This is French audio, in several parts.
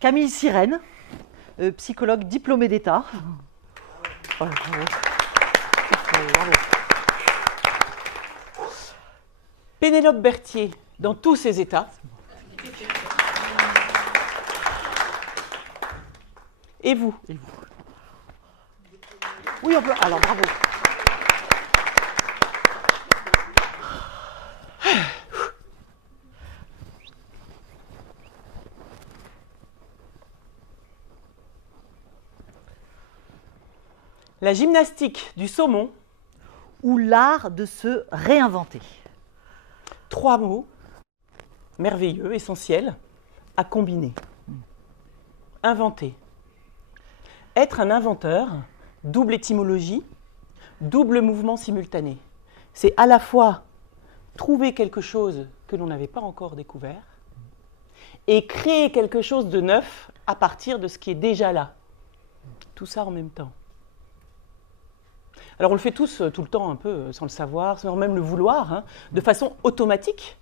Camille Sirène, psychologue diplômée d'État. Voilà, bravo. Bravo. Pénélope Berthier, dans tous ses états. Et vous? Et vous? Oui, on peut. Alors, bravo. La gymnastique du saumon. Ou l'art de se réinventer. 3 mots, merveilleux, essentiels, à combiner. Inventer. Être un inventeur, double étymologie, double mouvement simultané. C'est à la fois trouver quelque chose que l'on n'avait pas encore découvert et créer quelque chose de neuf à partir de ce qui est déjà là. Tout ça en même temps. Alors on le fait tous tout le temps un peu sans le savoir, sans même le vouloir, hein, de façon automatique.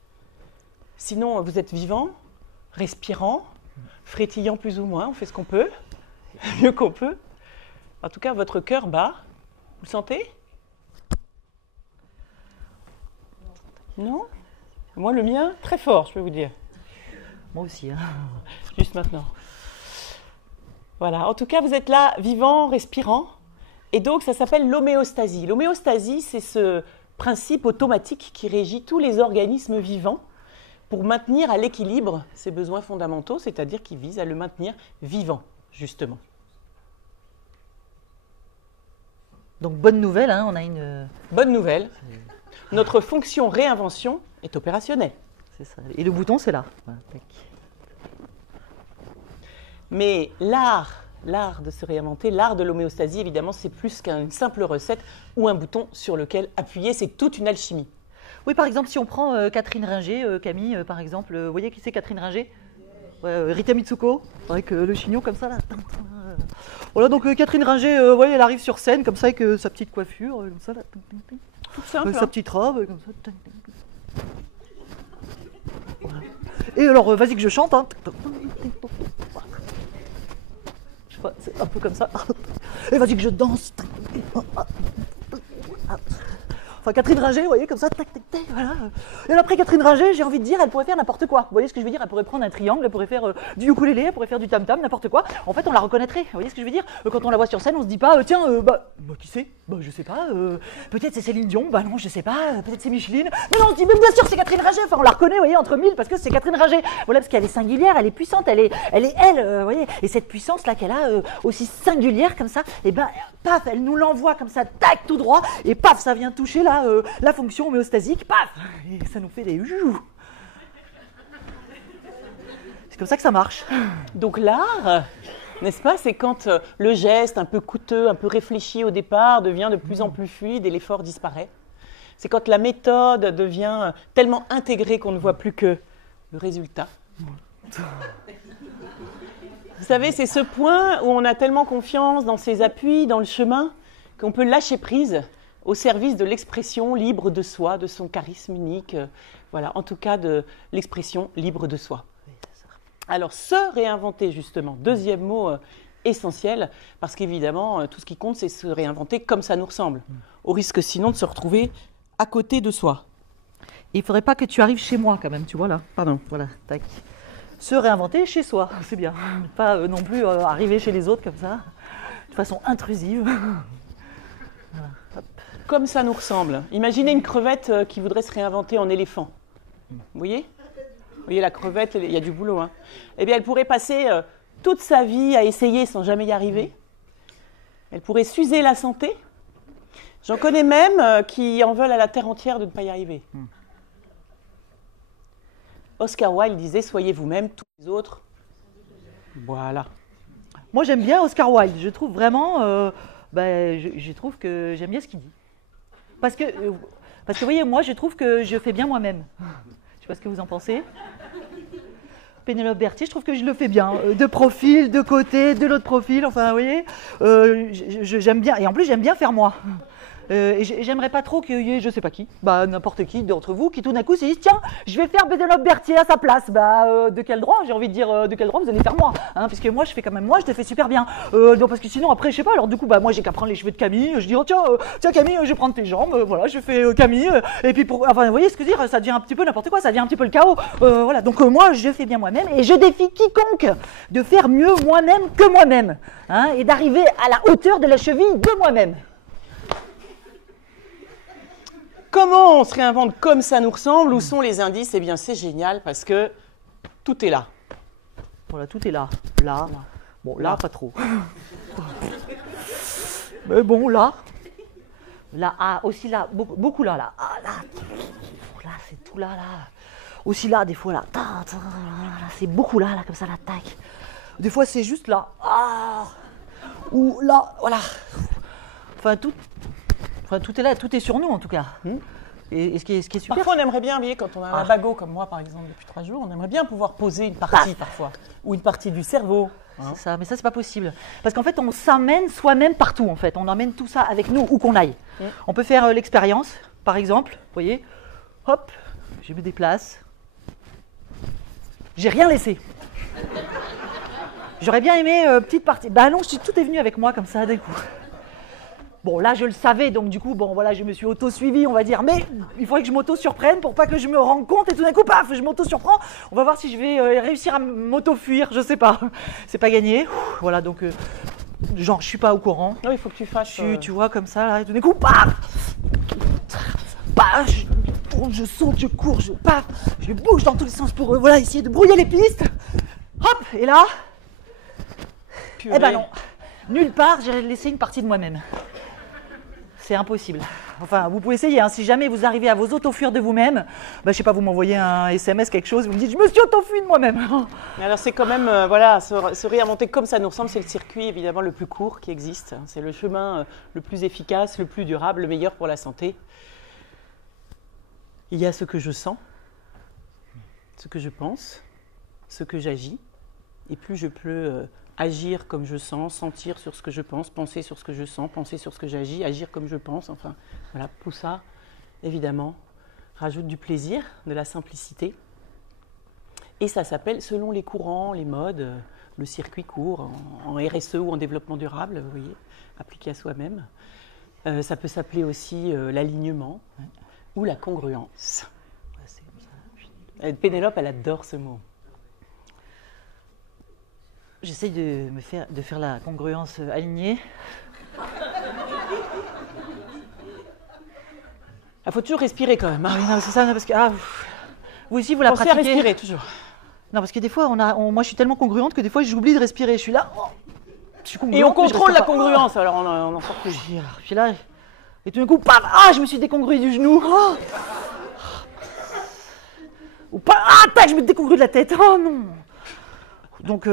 Sinon vous êtes vivant, respirant, frétillant plus ou moins, on fait ce qu'on peut, mieux qu'on peut. En tout cas votre cœur bat, vous le sentez? Non? Moi le mien, très fort je peux vous dire. Moi aussi. Hein. Juste maintenant. Voilà, en tout cas vous êtes là, vivant, respirant. Et donc, ça s'appelle l'homéostasie. L'homéostasie, c'est ce principe automatique qui régit tous les organismes vivants pour maintenir à l'équilibre ses besoins fondamentaux, c'est-à-dire qui vise à le maintenir vivant, justement. Donc, bonne nouvelle, hein, on a une... Bonne nouvelle, notre fonction réinvention est opérationnelle. C'est ça. Et le bouton, c'est là. Voilà, tac. Mais l'art de se réinventer, l'art de l'homéostasie, évidemment, c'est plus qu'une simple recette ou un bouton sur lequel appuyer, c'est toute une alchimie. Oui, par exemple, si on prend Catherine Ringer, Camille, par exemple, vous voyez qui c'est Catherine Ringer? Rita Mitsuko, avec le chignon comme ça, là. Voilà, donc Catherine Ringer, vous voyez, elle arrive sur scène, comme ça, avec sa petite coiffure, comme ça, là. Toute simple. Sa petite robe, comme ça. Voilà. Et alors, vas-y que je chante, hein. C'est un peu comme ça. Et vas-y que je danse. Enfin, Catherine Ringer, vous voyez, comme ça, tac, tac, tac, voilà. Et après Catherine Ringer, j'ai envie de dire, elle pourrait faire n'importe quoi. Vous voyez ce que je veux dire? Elle pourrait prendre un triangle, elle pourrait faire du ukulélé, elle pourrait faire du tam-tam, n'importe quoi. En fait, on la reconnaîtrait. Vous voyez ce que je veux dire? Quand on la voit sur scène, on se dit pas, tiens, qui c'est? Je sais pas. Peut-être c'est Céline Dion, non, je sais pas. Peut-être c'est Micheline. Mais non, on se dit, mais bien sûr, c'est Catherine Ringer. Enfin, on la reconnaît, vous voyez, entre mille, parce que c'est Catherine Ringer. Voilà, parce qu'elle est singulière, elle est puissante, elle est vous voyez. Et cette puissance-là qu'elle a, aussi singulière comme ça, et ben, paf, elle nous l'envoie comme ça, tac, tout droit, et paf, ça vient toucher là, la fonction homéostasique, paf, et ça nous fait des joues. C'est comme ça que ça marche. Donc l'art, n'est-ce pas, c'est quand le geste un peu coûteux, un peu réfléchi au départ devient de plus en plus fluide et l'effort disparaît. C'est quand la méthode devient tellement intégrée qu'on ne voit plus que le résultat. Vous savez, c'est ce point où on a tellement confiance dans ses appuis, dans le chemin, qu'on peut lâcher prise au service de l'expression libre de soi, de son charisme unique, voilà, en tout cas de l'expression libre de soi. Alors, se réinventer, justement, deuxième mot essentiel, parce qu'évidemment, tout ce qui compte, c'est se réinventer comme ça nous ressemble, au risque sinon de se retrouver à côté de soi. Il ne faudrait pas que tu arrives chez moi, quand même, tu vois, là. Pardon, voilà, tac. Se réinventer chez soi, c'est bien. Pas non plus arriver chez les autres comme ça, de façon intrusive. Voilà, hop. Comme ça nous ressemble. Imaginez une crevette qui voudrait se réinventer en éléphant. Vous voyez? Vous voyez la crevette, il y a du boulot. Hein. Eh bien, elle pourrait passer toute sa vie à essayer sans jamais y arriver. Elle pourrait s'user la santé. J'en connais même qui en veulent à la terre entière de ne pas y arriver. Oscar Wilde disait « Soyez vous-même, tous les autres. » Voilà. Moi, j'aime bien Oscar Wilde. Je trouve vraiment... je trouve que j'aime bien ce qu'il dit. Parce que, vous voyez, moi, je trouve que je fais bien moi-même. Je ne sais pas ce que vous en pensez. Pénélope Berthier, je trouve que je le fais bien. De profil, de côté, de l'autre profil. Enfin, vous voyez, j'aime bien. Et en plus, j'aime bien faire moi. Et j'aimerais pas trop qu'il y ait je sais pas qui, n'importe qui d'entre vous qui tout d'un coup se dise tiens, je vais faire Pénélope Berthier à sa place. De quel droit? J'ai envie de dire de quel droit vous allez faire moi, hein, puisque moi je fais quand même moi, je te fais super bien. Non, parce que sinon après je sais pas, alors du coup moi j'ai qu'à prendre les cheveux de Camille, je dis oh, tiens Camille, je vais prendre tes jambes, voilà, je fais Camille, et puis enfin vous voyez ce que je veux dire, ça devient un petit peu n'importe quoi, ça devient un petit peu le chaos. Voilà, donc moi je fais bien moi-même et je défie quiconque de faire mieux moi-même que moi-même, hein, et d'arriver à la hauteur de la cheville de moi-même. Comment on se réinvente comme ça nous ressemble? Où sont les indices? Eh bien, c'est génial parce que tout est là. Voilà, tout est là. Là. Bon, là, pas trop. Mais bon, là. Là, aussi là. Beaucoup là, là. Là. Là, c'est tout là, là. Aussi là, des fois, là. C'est beaucoup là, comme ça, là, tac. Des fois, c'est juste là. Ou là, voilà. Enfin, tout est là, tout est sur nous en tout cas. Et ce qui est super. Parfois, on aimerait bien, vous voyez, quand on a un bagot comme moi, par exemple, depuis 3 jours, on aimerait bien pouvoir poser une partie parfois, ou une partie du cerveau. C'est ça, mais ça, c'est pas possible. Parce qu'en fait, on s'amène soi-même partout, en fait. On emmène tout ça avec nous, où qu'on aille. On peut faire l'expérience, par exemple, vous voyez. Hop, je me déplace. J'ai rien laissé. J'aurais bien aimé petite partie. Non, tout est venu avec moi comme ça d'un coup. Bon, là, je le savais, donc du coup, bon, voilà, je me suis auto-suivi, on va dire. Mais il faudrait que je m'auto-surprenne pour pas que je me rende compte. Et tout d'un coup, paf, je m'auto-surprends. On va voir si je vais réussir à m'auto-fuir, je sais pas. C'est pas gagné. Voilà, donc, genre, je suis pas au courant. Non, il faut que tu fasses... Tu vois, comme ça, là, et tout d'un coup, paf, paf, je saute, je cours, je bouge dans tous les sens pour, voilà, essayer de brouiller les pistes. Hop, et là, Purée. Eh ben non, nulle part, j'ai laissé une partie de moi-même. C'est impossible. Enfin, vous pouvez essayer, hein. Si jamais vous arrivez à vous auto-fuir de vous-même, je sais pas, vous m'envoyez un SMS, quelque chose, vous me dites, je me suis auto-fui de moi-même. Mais alors c'est quand même, voilà, se réinventer comme ça nous ressemble, c'est le circuit évidemment le plus court qui existe. C'est le chemin le plus efficace, le plus durable, le meilleur pour la santé. Il y a ce que je sens, ce que je pense, ce que j'agis, et plus je peux agir comme je sens, sentir sur ce que je pense, penser sur ce que je sens, penser sur ce que j'agis, agir comme je pense, enfin, voilà, tout ça, évidemment, rajoute du plaisir, de la simplicité. Et ça s'appelle, selon les courants, les modes, le circuit court, en RSE ou en développement durable, vous voyez, appliqué à soi-même. Ça peut s'appeler aussi l'alignement ou la congruence. Pénélope, elle adore ce mot. J'essaye de faire la congruence alignée. Il faut toujours respirer quand même. Hein. Oui, non, c'est ça, parce que vous aussi, vous la Pensez pratiquez. à respirer toujours. Non, parce que des fois, moi, je suis tellement congruente que des fois, j'oublie de respirer. Je suis là. Je suis Et on contrôle la congruence, alors on en sort plus. Je suis là, et tout d'un coup, paf, je me suis décongrue du genou. Ou pas, tac, je me décongrue de la tête. Oh non. Donc,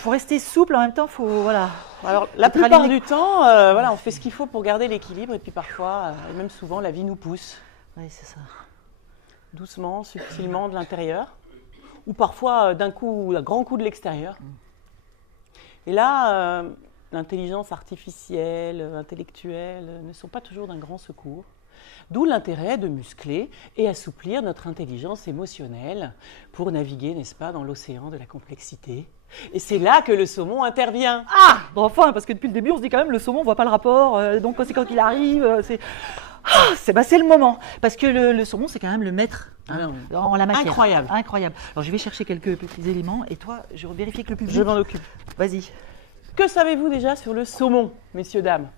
faut rester souple en même temps, faut, voilà. Alors, la plupart du temps, voilà, on fait ce qu'il faut pour garder l'équilibre, et puis parfois, et même souvent, la vie nous pousse. Oui, c'est ça. Doucement, subtilement, de l'intérieur, ou parfois d'un coup, un grand coup de l'extérieur. Et là, l'intelligence artificielle, intellectuelle, ne sont pas toujours d'un grand secours. D'où l'intérêt de muscler et assouplir notre intelligence émotionnelle pour naviguer, n'est-ce pas, dans l'océan de la complexité. Et c'est là que le saumon intervient. Bon, enfin, parce que depuis le début, on se dit quand même, le saumon, on voit pas le rapport, donc c'est quand il arrive, c'est le moment. Parce que le saumon, c'est quand même le maître en la matière. Incroyable. Incroyable. Alors, je vais chercher quelques petits éléments, et toi, je vais vérifier que le public... Je m'en occupe. Vas-y. Que savez-vous déjà sur le saumon, messieurs, dames?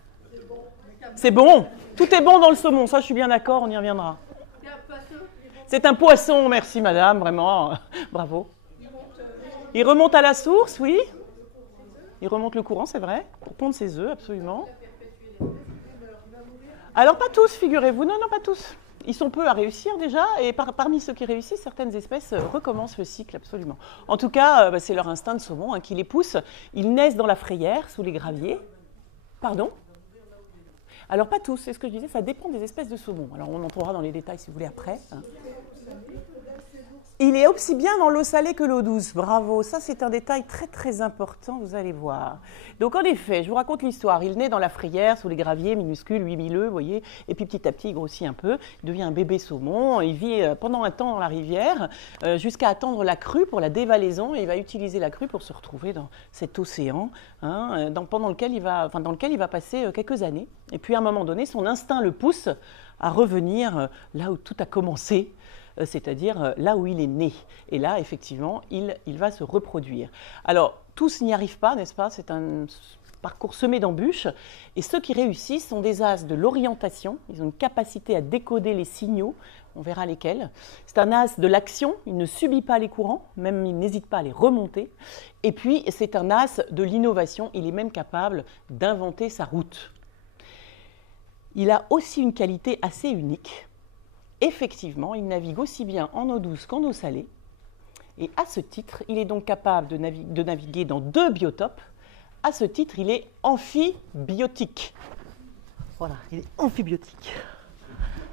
C'est bon. Tout est bon dans le saumon, ça je suis bien d'accord, on y reviendra. C'est un poisson, merci madame, vraiment, bravo. Il remonte à la source, oui. Il remonte le courant, c'est vrai, pour pondre ses œufs, absolument. Alors pas tous, figurez-vous, non, pas tous. Ils sont peu à réussir déjà, et parmi ceux qui réussissent, certaines espèces recommencent le cycle, absolument. En tout cas, c'est leur instinct de saumon qui les pousse. Ils naissent dans la frayère, sous les graviers. Pardon ? Alors pas tous, c'est ce que je disais, ça dépend des espèces de saumon. Alors on entrera dans les détails si vous voulez après. Hein. Il est aussi bien dans l'eau salée que l'eau douce. Bravo, ça c'est un détail très très important, vous allez voir. Donc en effet, je vous raconte l'histoire. Il naît dans la Frière, sous les graviers, minuscule, huileux, vous voyez. Et puis petit à petit, il grossit un peu. Il devient un bébé saumon. Il vit pendant un temps dans la rivière, jusqu'à attendre la crue pour la dévalaison. Et il va utiliser la crue pour se retrouver dans cet océan, hein, dans lequel il va passer quelques années. Et puis à un moment donné, son instinct le pousse à revenir là où tout a commencé, c'est-à-dire là où il est né. Et là, effectivement, il va se reproduire. Alors, tous n'y arrivent pas, n'est-ce pas? C'est un parcours semé d'embûches. Et ceux qui réussissent sont des as de l'orientation. Ils ont une capacité à décoder les signaux. On verra lesquels. C'est un as de l'action. Il ne subit pas les courants, même il n'hésite pas à les remonter. Et puis, c'est un as de l'innovation. Il est même capable d'inventer sa route. Il a aussi une qualité assez unique. Effectivement, il navigue aussi bien en eau douce qu'en eau salée. Et à ce titre, il est donc capable de naviguer dans 2 biotopes. À ce titre, il est amphibiotique. Voilà, il est amphibiotique.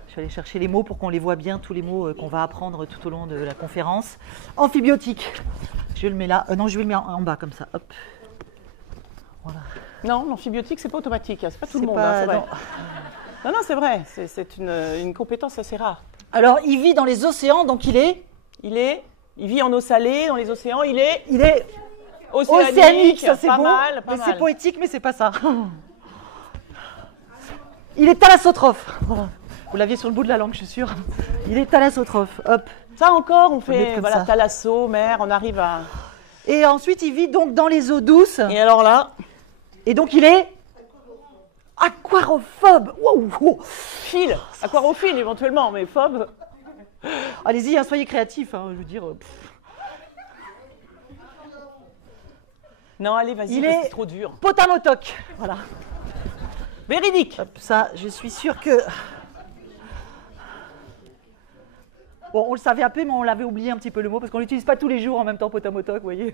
Je vais aller chercher les mots pour qu'on les voit bien, tous les mots qu'on va apprendre tout au long de la conférence. Amphibiotique. Je le mets là. Non, je vais le mettre en bas comme ça. Hop. Voilà. Non, l'amphibiotique, c'est pas automatique. Hein. C'est pas tout le monde, pas, hein, c'est vrai. non. Non, c'est vrai. C'est une compétence assez rare. Alors, il vit dans les océans, donc il vit en eau salée, dans les océans. Il est océanique, ça c'est pas beau. mal, pas mais mal. C'est poétique, mais c'est pas ça. Il est thalassotrophe. Voilà. Vous l'aviez sur le bout de la langue, je suis sûre. Il est thalassotrophe. Hop. Ça encore, on mettre fait comme voilà, ça. thalasso, mer, on arrive à... Et ensuite, il vit donc dans les eaux douces. Et alors là, Et donc, il est aquarophobe. Wow, wow. file, aquarophile éventuellement, mais phobe. Allez-y, hein, soyez créatifs. Hein, je veux dire. Non, allez, vas-y, Il c'est est trop dur. potamotoc. Voilà. Véridique. Hop, ça, je suis sûre que. Bon, on le savait un peu, mais on l'avait oublié un petit peu le mot, parce qu'on l'utilise pas tous les jours en même temps, potamotoc, vous voyez.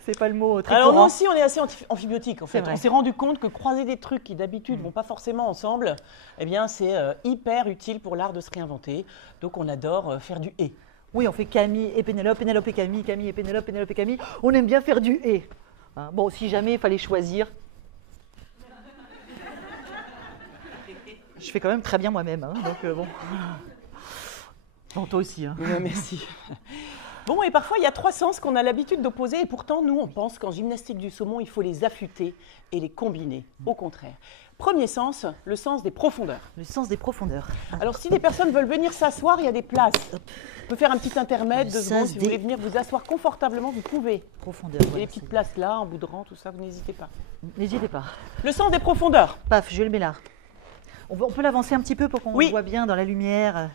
C'est pas le mot très Alors nous courant. aussi, on est assez amphibiotique en C'est fait. vrai. On s'est rendu compte que croiser des trucs qui d'habitude vont pas forcément ensemble, eh bien c'est hyper utile pour l'art de se réinventer. Donc on adore faire du « et ». Oui, on fait Camille et Pénélope, Pénélope et Camille, Camille et Pénélope, Pénélope et Camille. On aime bien faire du « et ». Hein, bon, si jamais il fallait choisir. Je fais quand même très bien moi-même, hein, donc bon. Bon, toi aussi. Hein. Ouais, merci. Bon, et parfois, il y a 3 sens qu'on a l'habitude d'opposer, et pourtant, nous, on pense qu'en gymnastique du saumon, il faut les affûter et les combiner. Au contraire. Premier sens, le sens des profondeurs. Le sens des profondeurs. Alors, si des personnes veulent venir s'asseoir, il y a des places. On peut faire un petit intermède, Le 2 secondes, sens si vous des- voulez venir vous asseoir confortablement, vous pouvez. Profondeur. Il y a voilà, des petites places là, en bout de rang, tout ça, vous n'hésitez pas. N'hésitez pas. Le sens des profondeurs. Paf, je le mets là. On peut l'avancer un petit peu pour qu'on Oui. le voit bien dans la lumière.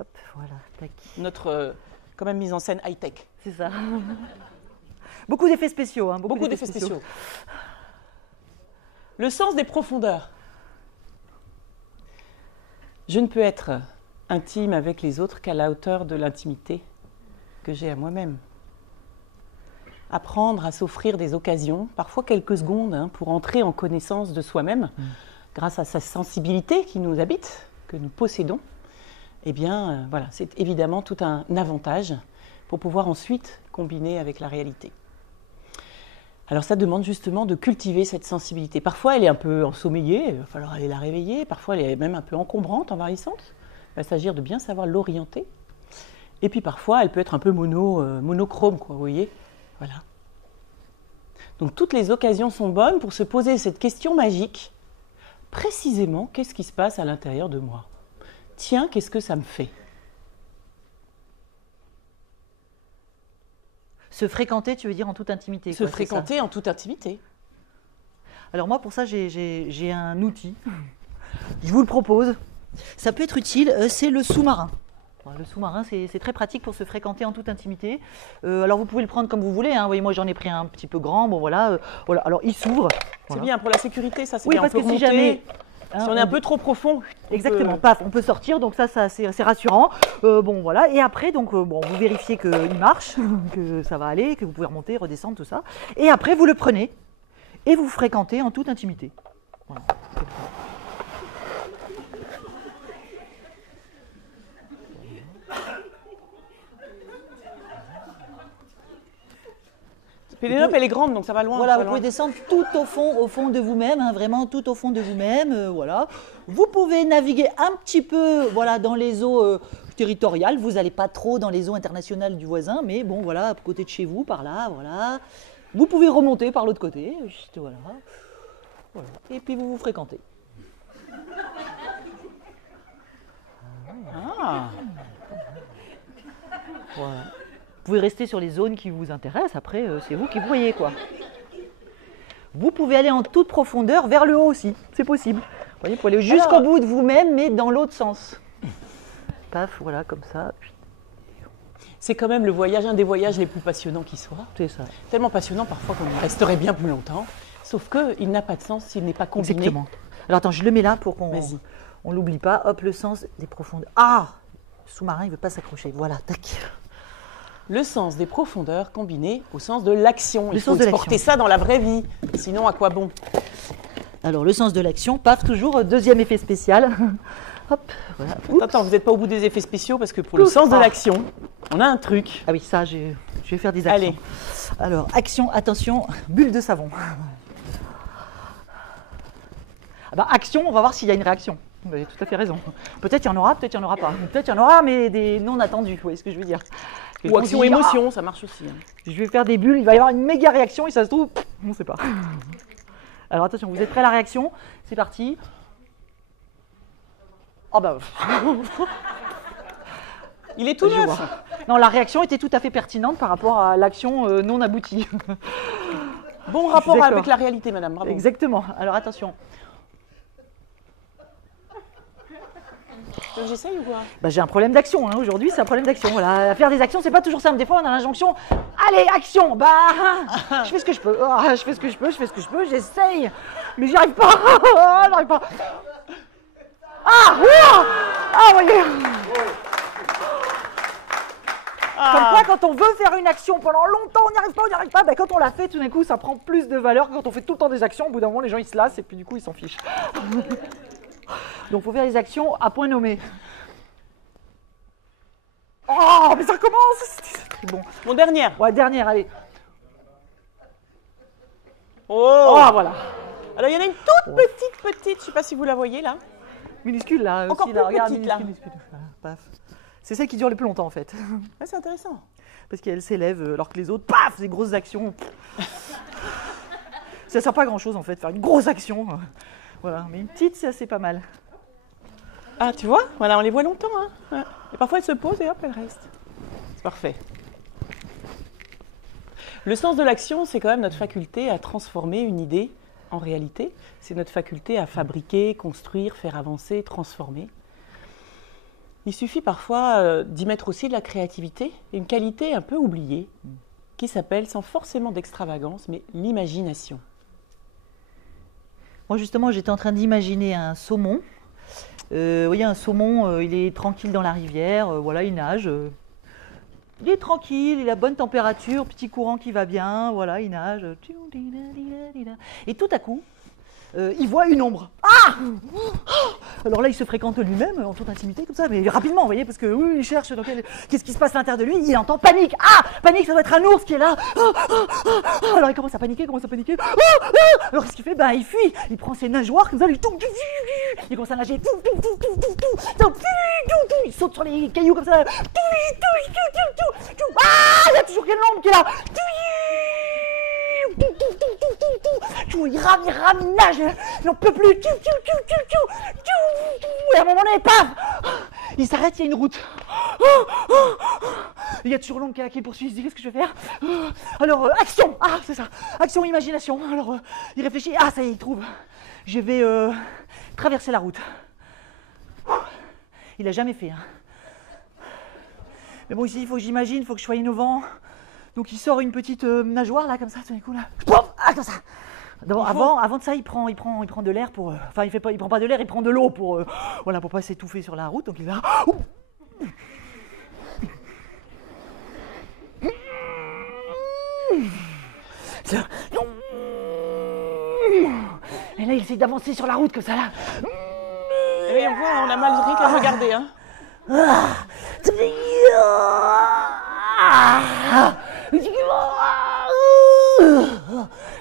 Hop, voilà, tac. Notre, quand même, mise en scène high-tech. C'est ça. Beaucoup d'effets spéciaux. Hein, Beaucoup d'effets spéciaux. Le sens des profondeurs. Je ne peux être intime avec les autres qu'à la hauteur de l'intimité que j'ai à moi-même. Apprendre à s'offrir des occasions, parfois quelques secondes, hein, pour entrer en connaissance de soi-même, grâce à sa sensibilité qui nous habite, que nous possédons, eh bien, voilà, c'est évidemment tout un avantage pour pouvoir ensuite combiner avec la réalité. Alors ça demande justement de cultiver cette sensibilité. Parfois elle est un peu ensommeillée, il va falloir aller la réveiller, parfois elle est même un peu encombrante, envahissante. Il va s'agir de bien savoir l'orienter. Et puis parfois elle peut être un peu monochrome, quoi, vous voyez. Voilà. Donc toutes les occasions sont bonnes pour se poser cette question magique. Précisément, qu'est-ce qui se passe à l'intérieur de moi? Tiens, qu'est-ce que ça me fait? Se fréquenter, tu veux dire en toute intimité. Se quoi, c'est fréquenter en toute intimité. ça. Alors moi, pour ça, j'ai un outil. Je vous le propose. Ça peut être utile, c'est le sous-marin. Le sous-marin, c'est très pratique pour se fréquenter en toute intimité. Alors vous pouvez le prendre comme vous voulez. Hein. Vous voyez, moi j'en ai pris un petit peu grand. Bon voilà. Voilà. Alors il s'ouvre. C'est Voilà. bien pour la sécurité, ça c'est Oui, bien. parce On peut que si remonter. jamais. Hein, Si on est un peu trop profond. Exactement, peut- paf, on peut sortir, donc ça c'est rassurant. Bon voilà, et après donc bon, vous vérifiez qu'il marche, que ça va aller, que vous pouvez remonter, redescendre, tout ça. Et après vous le prenez et vous fréquentez en toute intimité. Voilà. Pénélope, elle est grande, donc ça va loin. Voilà, ça va vous pouvez loin. descendre tout au fond de vous-même, hein, vraiment tout au fond de vous-même, voilà. Vous pouvez naviguer un petit peu, voilà, dans les eaux territoriales. Vous n'allez pas trop dans les eaux internationales du voisin, mais bon, voilà, à côté de chez vous, par là, voilà. Vous pouvez remonter par l'autre côté, juste voilà. Voilà. Et puis vous vous fréquentez. Ah. Voilà. Vous pouvez rester sur les zones qui vous intéressent, après c'est vous qui voyez quoi. Vous pouvez aller en toute profondeur vers le haut aussi, c'est possible. Vous voyez, pour aller jusqu'au bout de vous-même, mais dans l'autre sens. Paf, voilà, comme ça. C'est quand même le voyage, un des voyages les plus passionnants qui soit. C'est ça. Tellement passionnant parfois qu'on y resterait bien plus longtemps. Sauf qu'il n'a pas de sens s'il n'est pas combiné. Exactement. Alors attends, je le mets là pour qu'on ne l'oublie pas. Hop, le sens des profondeurs. Ah, le sous-marin, il ne veut pas s'accrocher. Voilà, tac. Le sens des profondeurs combiné au sens de l'action. Il faut sens de exporter l'action. ça dans la vraie vie. Sinon, à quoi bon? Alors, le sens de l'action, paf, toujours, deuxième effet spécial. Hop, voilà. Attends, vous n'êtes pas au bout des effets spéciaux parce que pour le sens de l'action, on a un truc. Ah oui, ça, je vais faire des actions. Allez. Alors, action, attention, bulle de savon. Ah bah, action, on va voir s'il y a une réaction. Vous avez tout à fait raison. Peut-être il y en aura, peut-être il n'y en aura pas. Peut-être il y en aura, mais des non attendus, vous voyez ce que je veux dire. Ou action-émotion, ça marche aussi. Je vais faire des bulles, il va y avoir une méga réaction et ça se trouve, on ne sait pas. Alors attention, vous êtes prêts à la réaction? C'est parti. Oh bah. Il est tout Je neuf. vois. Non, la réaction était tout à fait pertinente par rapport à l'action non aboutie. Bon rapport d'accord. avec la réalité, madame. Bravo. Exactement. Alors attention. Donc, j'essaye ou quoi? Bah, j'ai un problème d'action, hein. Aujourd'hui c'est un problème d'action. Voilà. Faire des actions c'est pas toujours simple. Des fois on a l'injonction, allez action, bah je fais ce que je peux, je fais ce que je peux, j'essaye, mais j'y arrive pas, j'arrive pas. Ah, ouah, ah, voyez. Comme quoi, quand on veut faire une action pendant longtemps, on n'y arrive pas, bah, quand on l'a fait, tout d'un coup, ça prend plus de valeur que quand on fait tout le temps des actions. Au bout d'un moment, les gens ils se lassent et puis du coup, ils s'en fichent. Donc, il faut faire des actions à point nommé. Oh, mais ça recommence! C'est bon. Mon dernier. Ouais, dernière, allez. Oh. Oh, voilà. Alors, il y en a une toute petite, je ne sais pas si vous la voyez là. Minuscule, là. Encore aussi, plus là, regarde, petite, là. minuscule. Voilà, paf. C'est celle qui dure le plus longtemps, en fait. Ouais, c'est intéressant. Parce qu'elle s'élève, alors que les autres, paf, des grosses actions. Ça sert pas à grand-chose, en fait, faire une grosse action. Voilà, mais une petite, c'est pas mal. Ah, tu vois? Voilà, on les voit longtemps. Hein. Ouais. Et parfois, elles se posent et hop, elles restent. C'est parfait. Le sens de l'action, c'est quand même notre faculté à transformer une idée en réalité. C'est notre faculté à fabriquer, construire, faire avancer, transformer. Il suffit parfois d'y mettre aussi de la créativité, une qualité un peu oubliée, qui s'appelle, sans forcément d'extravagance, mais l'imagination. Moi, justement, j'étais en train d'imaginer un saumon. Vous voyez, un saumon, il est tranquille dans la rivière, voilà, il nage. Il est tranquille, il a bonne température, petit courant qui va bien, voilà, il nage. Et tout à coup, il voit une ombre. Ah! Alors là, il se fréquente lui-même en toute intimité, comme ça, mais rapidement, vous voyez, parce que oui, il cherche dans qu'est-ce qui se passe à l'intérieur de lui, il entend panique. Ah! Panique, ça doit être un ours qui est là. Alors il commence à paniquer, Alors qu'est-ce qu'il fait? Ben, il fuit, il prend ses nageoires, comme ça, il commence à nager. Il saute sur les cailloux, comme ça. Ah! Il y a toujours quelqu'un qui est là. Il rame, il nage, il n'en peut plus. Et à un moment donné, paf, il s'arrête, il y a une route. Il y a toujours l'homme qui le poursuit, il se dit qu'est-ce que je vais faire? Alors, action, ah c'est ça, action, imagination. Alors, il réfléchit, ah ça y est, il trouve. Je vais traverser la route. Il n'a jamais fait. Hein. Mais bon, ici, il faut que j'imagine, il faut que je sois innovant. Donc il sort une petite nageoire là comme ça, tout d'un coup là. Ah, comme ça. Avant de ça, il prend de l'air pour. Enfin, il prend pas de l'air, il prend de l'eau pour voilà, pour pas s'étouffer sur la route. Donc il va. Et là, il essaie d'avancer sur la route comme ça là. Et on voit, on a mal rien qu'à regarder, hein.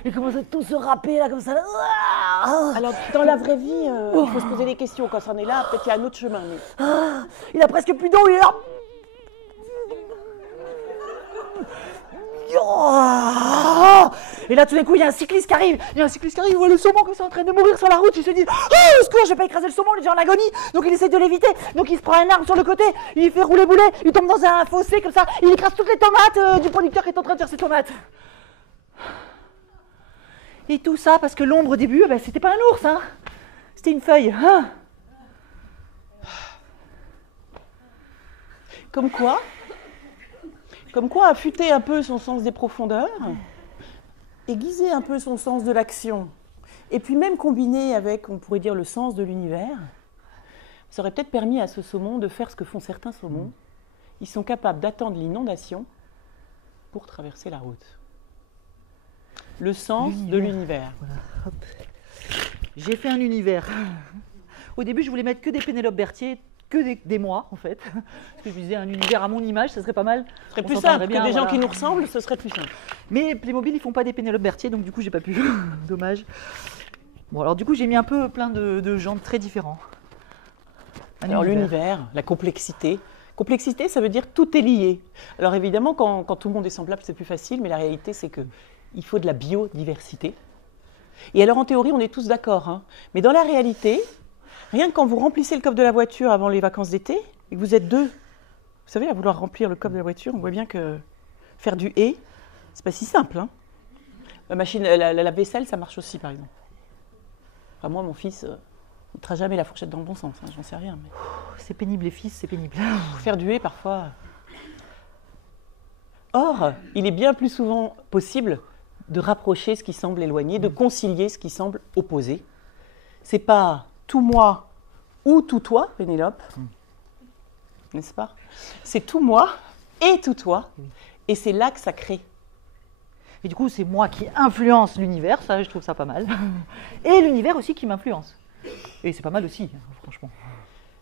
Ils commencent à tous se râper là comme ça. Là. Alors, dans la vraie vie, il faut se poser des questions. Quand ça en est là, peut-être qu'il y a un autre chemin. Mais... Il a presque plus d'eau, il est là. Et là, tout d'un coup, il y a un cycliste qui arrive. Il voit le saumon qui est en train de mourir sur la route. Il se dit, oh, au secours, je vais pas écraser le saumon, il est déjà en agonie. Donc il essaie de l'éviter. Donc il se prend un arbre sur le côté, il fait rouler boulet, il tombe dans un fossé comme ça, il écrase toutes les tomates du producteur qui est en train de faire ses tomates. Et tout ça parce que l'ombre au début, c'était pas un ours, hein. C'était une feuille. Hein. Comme quoi, affûter un peu son sens des profondeurs, aiguiser un peu son sens de l'action, et puis même combiner avec, on pourrait dire, le sens de l'univers, ça aurait peut-être permis à ce saumon de faire ce que font certains saumons. Ils sont capables d'attendre l'inondation pour traverser la route. Le sens de l'univers. Voilà, hop. J'ai fait un univers. Au début, je voulais mettre que des Pénélope Berthier, que des moi, en fait. Parce que je me disais, un univers à mon image, ça serait pas mal. Ce serait plus simple que des gens qui nous ressemblent, ce serait plus simple. Mais Playmobil, ils font pas des Pénélope Berthier, donc du coup, j'ai pas pu. Dommage. Bon, alors du coup, j'ai mis un peu plein de gens très différents. Alors l'univers, la complexité. Complexité, ça veut dire tout est lié. Alors évidemment, quand tout le monde est semblable, c'est plus facile, mais la réalité, c'est qu'il faut de la biodiversité. Et alors en théorie, on est tous d'accord, hein. Mais dans la réalité, rien que quand vous remplissez le coffre de la voiture avant les vacances d'été, et que vous êtes deux, vous savez, à vouloir remplir le coffre de la voiture, on voit bien que faire du « et », c'est pas si simple, hein. La vaisselle, ça marche aussi, par exemple. Enfin, moi, mon fils, il ne mettra jamais la fourchette dans le bon sens, hein, j'en sais rien. Mais... C'est pénible, les fils, c'est pénible. Faire du « et », parfois... Or, il est bien plus souvent possible de rapprocher ce qui semble éloigné, de concilier ce qui semble opposé. C'est pas tout moi ou tout toi, Pénélope, n'est-ce pas? C'est tout moi et tout toi, et c'est là que ça crée. Et du coup, c'est moi qui influence l'univers, ça, je trouve ça pas mal. Et l'univers aussi qui m'influence. Et c'est pas mal aussi, franchement.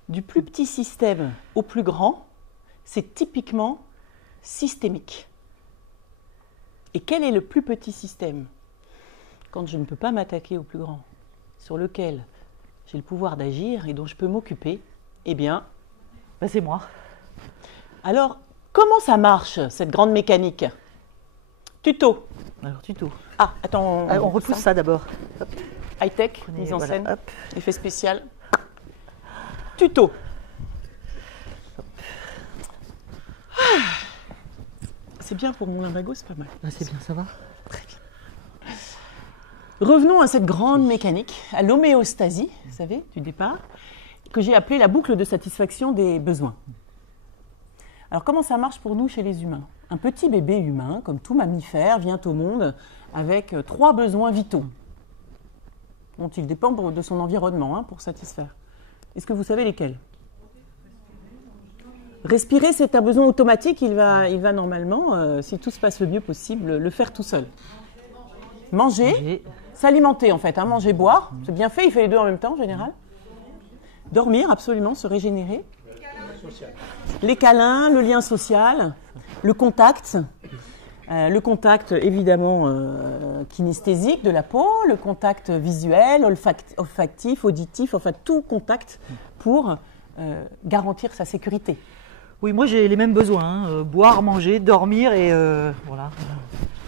Du plus petit système au plus grand, c'est typiquement systémique. Et quel est le plus petit système? Quand je ne peux pas m'attaquer au plus grand, sur lequel j'ai le pouvoir d'agir et dont je peux m'occuper, eh bien, c'est moi. Alors, comment ça marche, cette grande mécanique? Tuto. Alors, tuto. Ah, attends. On repousse ça d'abord. High-tech, mise en scène, hop. Effet spécial. Tuto. Ah. C'est bien pour mon lumbago, c'est pas mal. C'est bien, ça va. Très bien. Revenons à cette grande mécanique, à l'homéostasie, vous savez, du départ, que j'ai appelée la boucle de satisfaction des besoins. Alors, comment ça marche pour nous chez les humains? Un petit bébé humain, comme tout mammifère, vient au monde avec 3 besoins vitaux, dont il dépend de son environnement pour satisfaire. Est-ce que vous savez lesquels? Respirer, c'est un besoin automatique, il va normalement, si tout se passe le mieux possible, le faire tout seul. Manger, s'alimenter en fait, manger, boire, c'est bien fait, il fait les deux en même temps en général. Dormir, absolument, se régénérer. Les câlins, le lien social, le contact évidemment kinesthésique de la peau, le contact visuel, olfactif, auditif, enfin tout contact pour garantir sa sécurité. Oui, moi j'ai les mêmes besoins, boire, manger, dormir et voilà,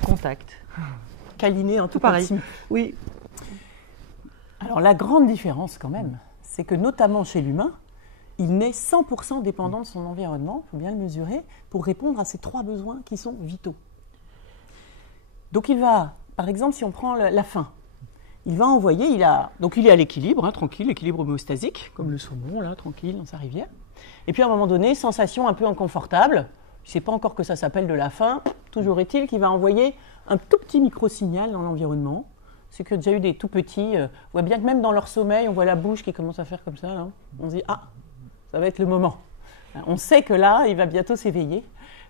contact. Câliner en tout pareil. Petit. Oui. Alors la grande différence quand même, c'est que notamment chez l'humain, il n'est 100% dépendant de son environnement, il faut bien le mesurer, pour répondre à ces 3 besoins qui sont vitaux. Donc il va, par exemple, si on prend la faim, il va envoyer, donc il est à l'équilibre, tranquille, équilibre homéostasique, comme le saumon, là, tranquille, dans sa rivière. Et puis à un moment donné, sensation un peu inconfortable, je ne sais pas encore que ça s'appelle de la faim, toujours est-il qu'il va envoyer un tout petit micro-signal dans l'environnement. C'est qu'il y a déjà eu des tout petits, on voit bien que même dans leur sommeil, on voit la bouche qui commence à faire comme ça, là. On se dit, ah, ça va être le moment. On sait que là, il va bientôt s'éveiller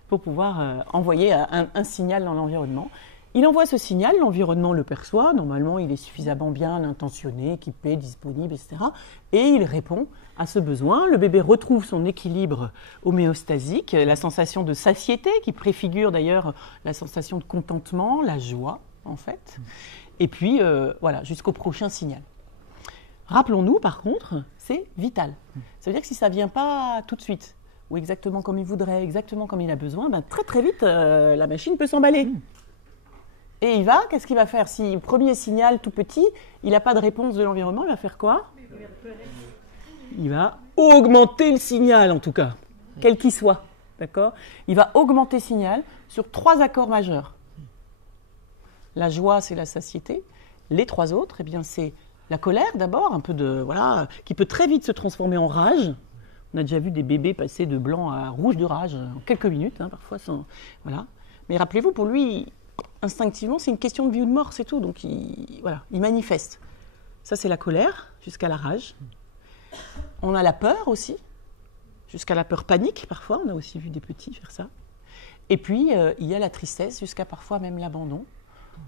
pour pouvoir envoyer un signal dans l'environnement. Il envoie ce signal, l'environnement le perçoit, normalement il est suffisamment bien intentionné, équipé, disponible, etc. Et il répond à ce besoin. Le bébé retrouve son équilibre homéostasique, la sensation de satiété qui préfigure d'ailleurs la sensation de contentement, la joie. en fait. Et puis, voilà, jusqu'au prochain signal. Rappelons-nous, par contre, c'est vital. Ça veut dire que si ça ne vient pas tout de suite, ou exactement comme il voudrait, exactement comme il a besoin, ben très très vite, la machine peut s'emballer. Et qu'est-ce qu'il va faire? Si le premier signal tout petit, il n'a pas de réponse de l'environnement, il va faire quoi? Il va augmenter le signal, en tout cas, quel qu'il soit. D'accord? Il va augmenter le signal sur 3 accords majeurs. La joie, c'est la satiété. Les 3 autres, eh bien, c'est la colère d'abord, un peu de qui peut très vite se transformer en rage. On a déjà vu des bébés passer de blanc à rouge de rage en quelques minutes, parfois voilà. Mais rappelez-vous, pour lui, instinctivement, c'est une question de vie ou de mort, c'est tout. Donc il manifeste. Ça, c'est la colère jusqu'à la rage. On a la peur aussi, jusqu'à la peur panique parfois. On a aussi vu des petits faire ça. Et puis il y a la tristesse jusqu'à parfois même l'abandon.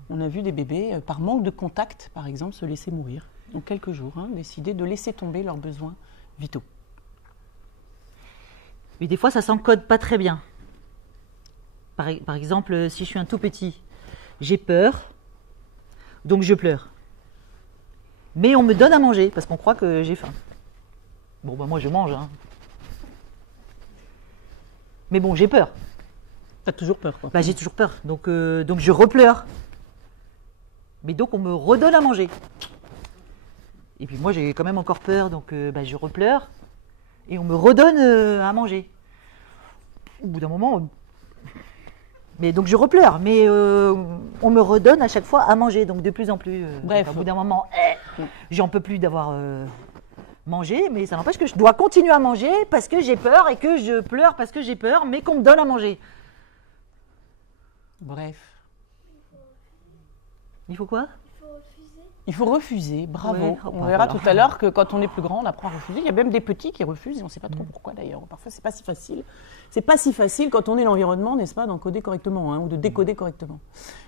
On a vu des bébés, par manque de contact, par exemple, se laisser mourir. En quelques jours, décider de laisser tomber leurs besoins vitaux. Mais des fois, ça s'encode pas très bien. Par exemple, si je suis un tout petit, j'ai peur, donc je pleure. Mais on me donne à manger, parce qu'on croit que j'ai faim. Bon, moi, je mange. Mais bon, j'ai peur. T'as toujours peur, quoi. J'ai toujours peur, donc je repleure. Mais donc, on me redonne à manger. Et puis moi, j'ai quand même encore peur, donc je repleure. Et on me redonne à manger. Au bout d'un moment... Mais donc je repleure, mais on me redonne à chaque fois à manger, donc de plus en plus. Bref. Au bout d'un moment, j'en peux plus d'avoir mangé, mais ça n'empêche que je dois continuer à manger parce que j'ai peur et que je pleure parce que j'ai peur, mais qu'on me donne à manger. Bref. Il faut quoi? Il faut refuser, bravo. Ouais, on verra tout à l'heure que quand on est plus grand, on apprend à refuser. Il y a même des petits qui refusent et on ne sait pas trop pourquoi d'ailleurs. Parfois, c'est pas si facile. C'est pas si facile quand on est l'environnement, n'est-ce pas, d'encoder correctement ou de décoder correctement.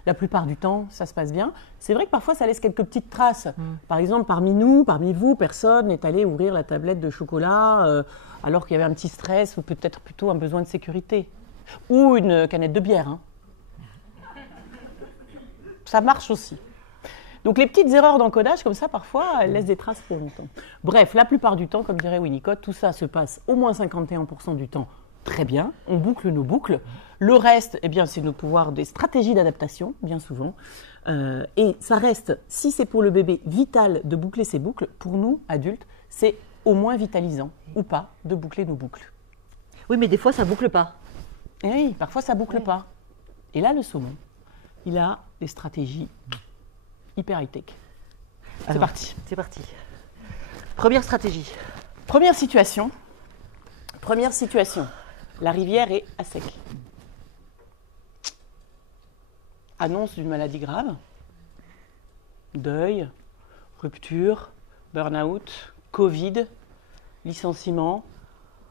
La plupart du temps, ça se passe bien. C'est vrai que parfois, ça laisse quelques petites traces. Par exemple, parmi vous, personne n'est allé ouvrir la tablette de chocolat alors qu'il y avait un petit stress ou peut-être plutôt un besoin de sécurité. Ou une canette de bière. Ça marche aussi. Donc les petites erreurs d'encodage comme ça, parfois, elles laissent des traces pour longtemps. Bref, la plupart du temps, comme dirait Winnicott, tout ça se passe au moins 51% du temps très bien. On boucle nos boucles. Le reste, eh bien, c'est nos pouvoirs, des stratégies d'adaptation, bien souvent. Et ça reste, si c'est pour le bébé vital de boucler ses boucles, pour nous, adultes, c'est au moins vitalisant ou pas de boucler nos boucles. Oui, mais des fois, ça boucle pas. Et oui, parfois, ça boucle pas. Et là, le saumon, il a des stratégies hyper high-tech. C'est parti. C'est parti. Première stratégie. Première situation. La rivière est à sec. Annonce d'une maladie grave. Deuil, rupture, burn-out, Covid, licenciement.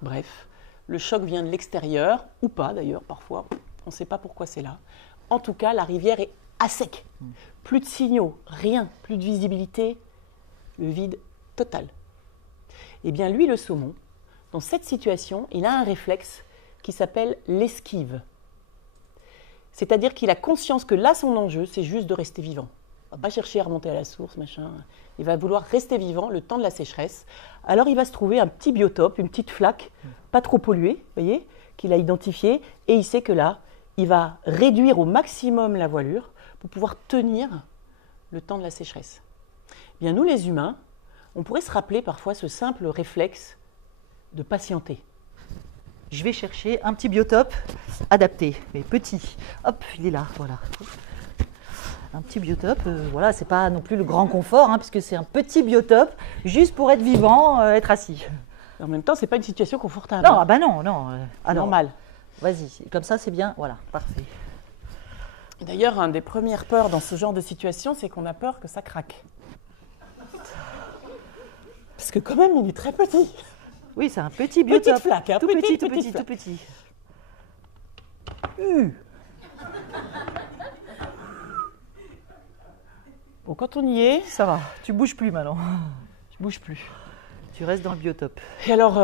Bref, le choc vient de l'extérieur, ou pas d'ailleurs, parfois. On ne sait pas pourquoi c'est là. En tout cas, la rivière est à sec. Plus de signaux, rien, plus de visibilité, le vide total. Eh bien, lui, le saumon, dans cette situation, il a un réflexe qui s'appelle l'esquive. C'est-à-dire qu'il a conscience que là, son enjeu, c'est juste de rester vivant. Il ne va pas chercher à remonter à la source, machin. Il va vouloir rester vivant le temps de la sécheresse. Alors, il va se trouver un petit biotope, une petite flaque, pas trop polluée, vous voyez, qu'il a identifiée. Et il sait que là, il va réduire au maximum la voilure pour pouvoir tenir le temps de la sécheresse. Eh bien, nous, les humains, on pourrait se rappeler parfois ce simple réflexe de patienter. Je vais chercher un petit biotope adapté, mais petit. Hop, il est là, voilà. Un petit biotope, voilà, c'est pas non plus le grand confort, puisque c'est un petit biotope, juste pour être vivant, être assis. En même temps, c'est pas une situation confortable. Non, non. Normal. Vas-y, comme ça, c'est bien, voilà, parfait. D'ailleurs, une des premières peurs dans ce genre de situation, c'est qu'on a peur que ça craque. Parce que quand même, il est très petit. Oui, c'est un petit biotope. Petite flaque, tout petit. Bon, quand on y est, ça va. Tu bouges plus maintenant. Tu Tu restes dans le biotope. Et alors,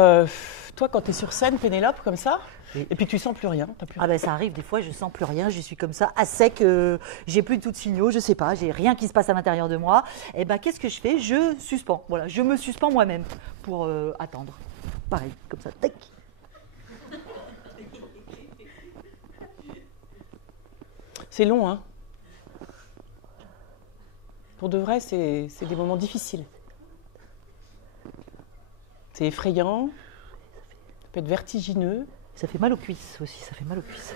toi, quand tu es sur scène, Pénélope, comme ça, Oui. et puis tu sens plus rien, t'as plus Ah ben ça arrive, des fois je sens plus rien, je suis comme ça, à sec, j'ai plus de tout de signaux, je sais pas, j'ai rien qui se passe à l'intérieur de moi. Et ben qu'est-ce que je fais? Je suspends, voilà, je me suspends moi-même pour attendre. Pareil, comme ça, tac. C'est long, hein. Pour de vrai, c'est des moments difficiles. C'est effrayant, ça peut être vertigineux, Ça fait mal aux cuisses aussi, ça fait mal aux cuisses.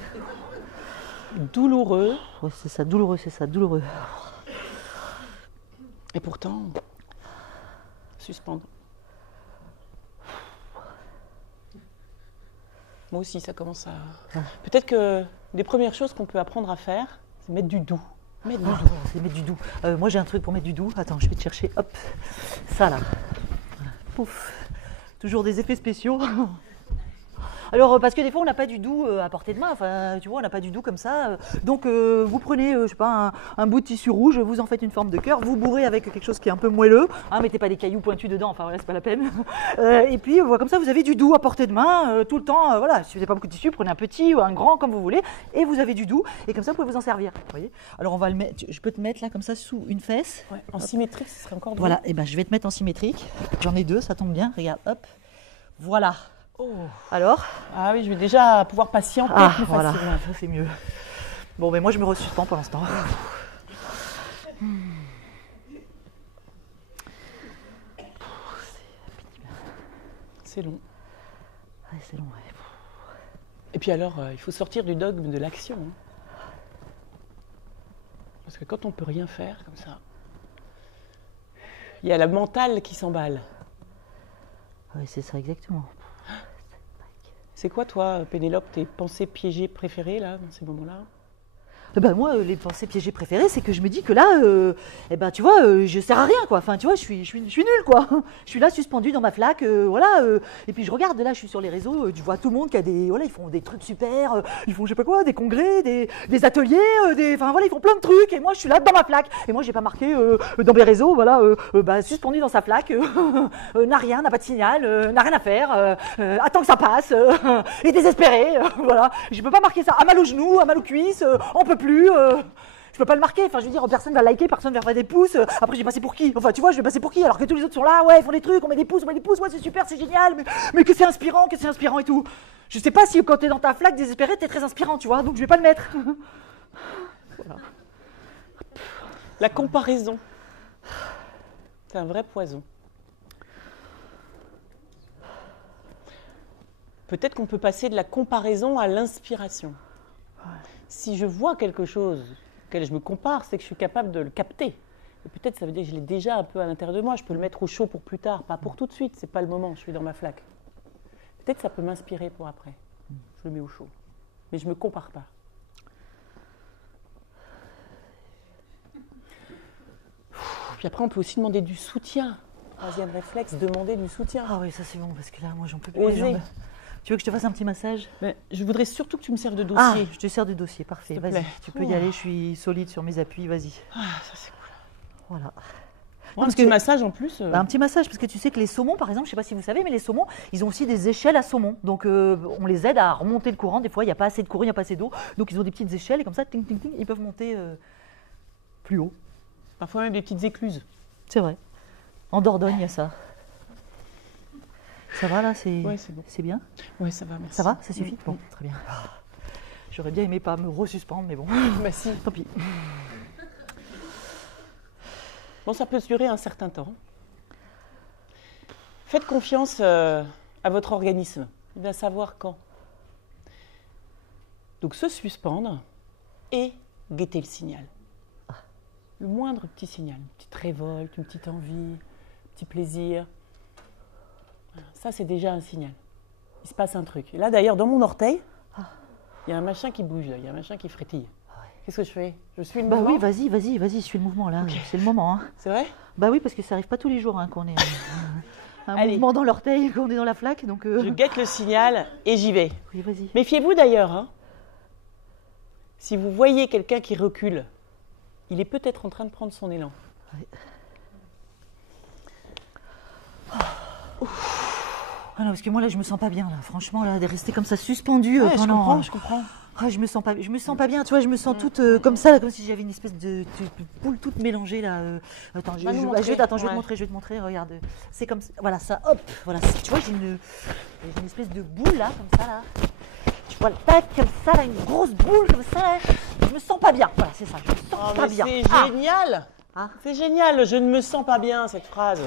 douloureux, Ouais, c'est ça, douloureux, c'est ça, douloureux. et pourtant, suspendre. Moi aussi, ça commence à... Peut-être que les premières choses qu'on peut apprendre à faire, c'est mettre du doux. Mettre du doux. C'est mettre du doux. Moi j'ai un truc pour mettre du doux, attends, je vais te chercher, hop, ça là. Voilà. Pouf, toujours des effets spéciaux. Alors, parce que des fois, on n'a pas du doux à portée de main, enfin, tu vois, on n'a pas du doux comme ça. Donc, vous prenez, je sais pas, un bout de tissu rouge, vous en faites une forme de cœur, vous bourrez avec quelque chose qui est un peu moelleux, hein, mettez pas des cailloux pointus dedans, enfin, voilà, c'est pas la peine. Et puis, voilà, comme ça, vous avez du doux à portée de main, tout le temps, voilà, si vous n'avez pas beaucoup de tissu, prenez un petit ou un grand, comme vous voulez, et vous avez du doux, et comme ça, vous pouvez vous en servir, vous voyez. Alors, on va le mettre, je peux te mettre là, comme ça, sous une fesse. Ouais, en symétrique, ce serait encore bien. Voilà, et ben, je vais te mettre en symétrique. J'en ai deux, ça tombe bien, regarde, hop. Voilà. Oh. Alors? Ah oui, je vais déjà pouvoir patienter plus voilà, facilement. ça c'est mieux. Bon, mais moi je me resuspends pour l'instant. C'est long. Ouais, c'est long, ouais. Et puis alors, il faut sortir du dogme de l'action. Hein. Parce que quand on peut rien faire comme ça, il y a la mentale qui s'emballe. Ouais, c'est ça exactement. C'est quoi, toi, Pénélope, tes pensées piégées préférées, là, dans ces moments-là? Ben moi, les pensées piégées préférées, c'est que je me dis que là, eh ben, tu vois, je sers à rien, quoi. Enfin, tu vois, je suis nulle, quoi. Je suis là, suspendue dans ma flaque, voilà. Et puis je regarde, là, je suis sur les réseaux, tu vois tout le monde qui a des, voilà, ils font des trucs super, ils font, je sais pas quoi, des congrès, des ateliers, enfin voilà, ils font plein de trucs. Et moi, je suis là dans ma flaque. Et moi, j'ai pas marqué dans mes réseaux, voilà, bah, suspendue dans sa flaque, n'a rien, n'a pas de signal, n'a rien à faire, attend que ça passe, est désespéré, voilà. Je peux pas marquer ça. À mal aux genoux, à mal aux cuisses, on peut plus. Je peux pas le marquer. Enfin, je veux dire, personne va liker, personne va faire des pouces. Après, j'ai passé pour qui? Enfin, tu vois, je vais passer pour qui? Alors que tous les autres sont là, ouais, ils font des trucs, on met des pouces, ouais, c'est super, c'est génial, mais que c'est inspirant, et tout. Je sais pas si quand t'es dans ta flaque désespéré, t'es très inspirant, tu vois, donc je vais pas le mettre. Voilà. La comparaison. C'est un vrai poison. Peut-être qu'on peut passer de la comparaison à l'inspiration. Si je vois quelque chose auquel je me compare, c'est que je suis capable de le capter. Et peut-être ça veut dire que je l'ai déjà un peu à l'intérieur de moi. Je peux le mettre au chaud pour plus tard, pas pour tout de suite. C'est pas le moment. Je suis dans ma flaque. Peut-être que ça peut m'inspirer pour après. Je le mets au chaud, mais je me compare pas. Puis après, on peut aussi demander du soutien. Troisième réflexe, demander du soutien. Ah oui, ça c'est bon, parce que là, moi, j'en peux plus. Oser. les jambes. Tu veux que je te fasse un petit massage? Mais je voudrais surtout que tu me serves de Ah, dossier. je te sers du dossier, parfait. S'il te Vas-y, plaît. tu peux y aller, je suis solide sur mes appuis, vas-y. Ah, ça c'est cool. Voilà. Un parce petit que- massage en plus. Bah, un petit massage, parce que tu sais que les saumons, par exemple, je ne sais pas si vous savez, mais les saumons, ils ont aussi des échelles à saumon. Donc, on les aide à remonter le courant. Des fois, il n'y a pas assez de courant, il n'y a pas assez d'eau. Donc, ils ont des petites échelles et comme ça, ting, ting, ting, ils peuvent monter plus haut. Parfois même des petites écluses. C'est vrai. En Dordogne, il y a ça. Ça va là, c'est Ouais, c'est bon. c'est bien? Ouais, ça va, merci. Ça va? Ça suffit? Bon, très bien. J'aurais bien aimé pas me resuspendre, mais bon, Bah si. tant pis. Bon, ça peut durer un certain temps. Faites confiance à votre organisme. Il va savoir quand. Donc se suspendre et guetter le signal. Le moindre petit signal, une petite révolte, une petite envie, un petit plaisir. Voilà, ça, c'est déjà un signal. Il se passe un truc. Et là, d'ailleurs, dans mon orteil, il y a un machin qui bouge, là, il y a un machin qui frétille. Qu'est-ce que je fais? Je suis le Bah mouvement. oui, vas-y, suis le mouvement là. C'est le moment. Hein. C'est vrai? Bah oui, parce que ça arrive pas tous les jours hein, qu'on ait un Allez. mouvement dans l'orteil, qu'on est dans la flaque. Donc, Je guette le signal et j'y vais. oui, vas-y. Méfiez-vous d'ailleurs. Hein. Si vous voyez quelqu'un qui recule, il est peut-être en train de prendre son élan. Ouais. Ah non, parce que moi là, je me sens pas bien là. Franchement, là, de rester comme ça suspendu Ouais, pendant. je comprends. Ah, je me sens pas bien. Tu vois, je me sens toute comme ça, là, comme si j'avais une espèce de boule toute mélangée là. Attends, je vais te montrer. Regarde, c'est comme ça. Voilà ça. Hop, voilà. Tu vois, j'ai une espèce de boule là, comme ça là. Tu vois, tac, comme ça là, une grosse boule comme ça. Là. Je me sens pas bien. Voilà, c'est ça. Je me sens pas bien. C'est génial. C'est génial. Je ne me sens pas bien cette phrase.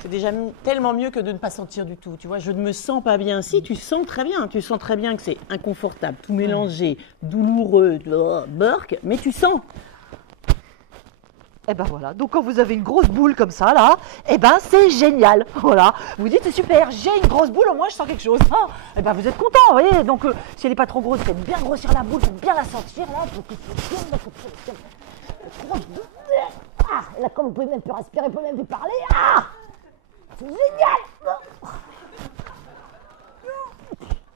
C'est déjà tellement mieux que de ne pas sentir du tout. Tu vois, je ne me sens pas bien. Si, tu sens très bien. Tu sens très bien que c'est inconfortable, tout mélangé, douloureux, burk, mais tu sens. Et ben voilà. Donc quand vous avez une grosse boule comme ça là, et ben c'est génial. Voilà. Vous dites c'est super. J'ai une grosse boule, au moins je sens quelque chose. Hein, et ben vous êtes content, vous voyez. Donc si elle n'est pas trop grosse, faites bien grossir la boule, faites bien la sentir là. Ah, là comme vous pouvez même plus respirer, vous pouvez même plus parler. Ah, c'est génial.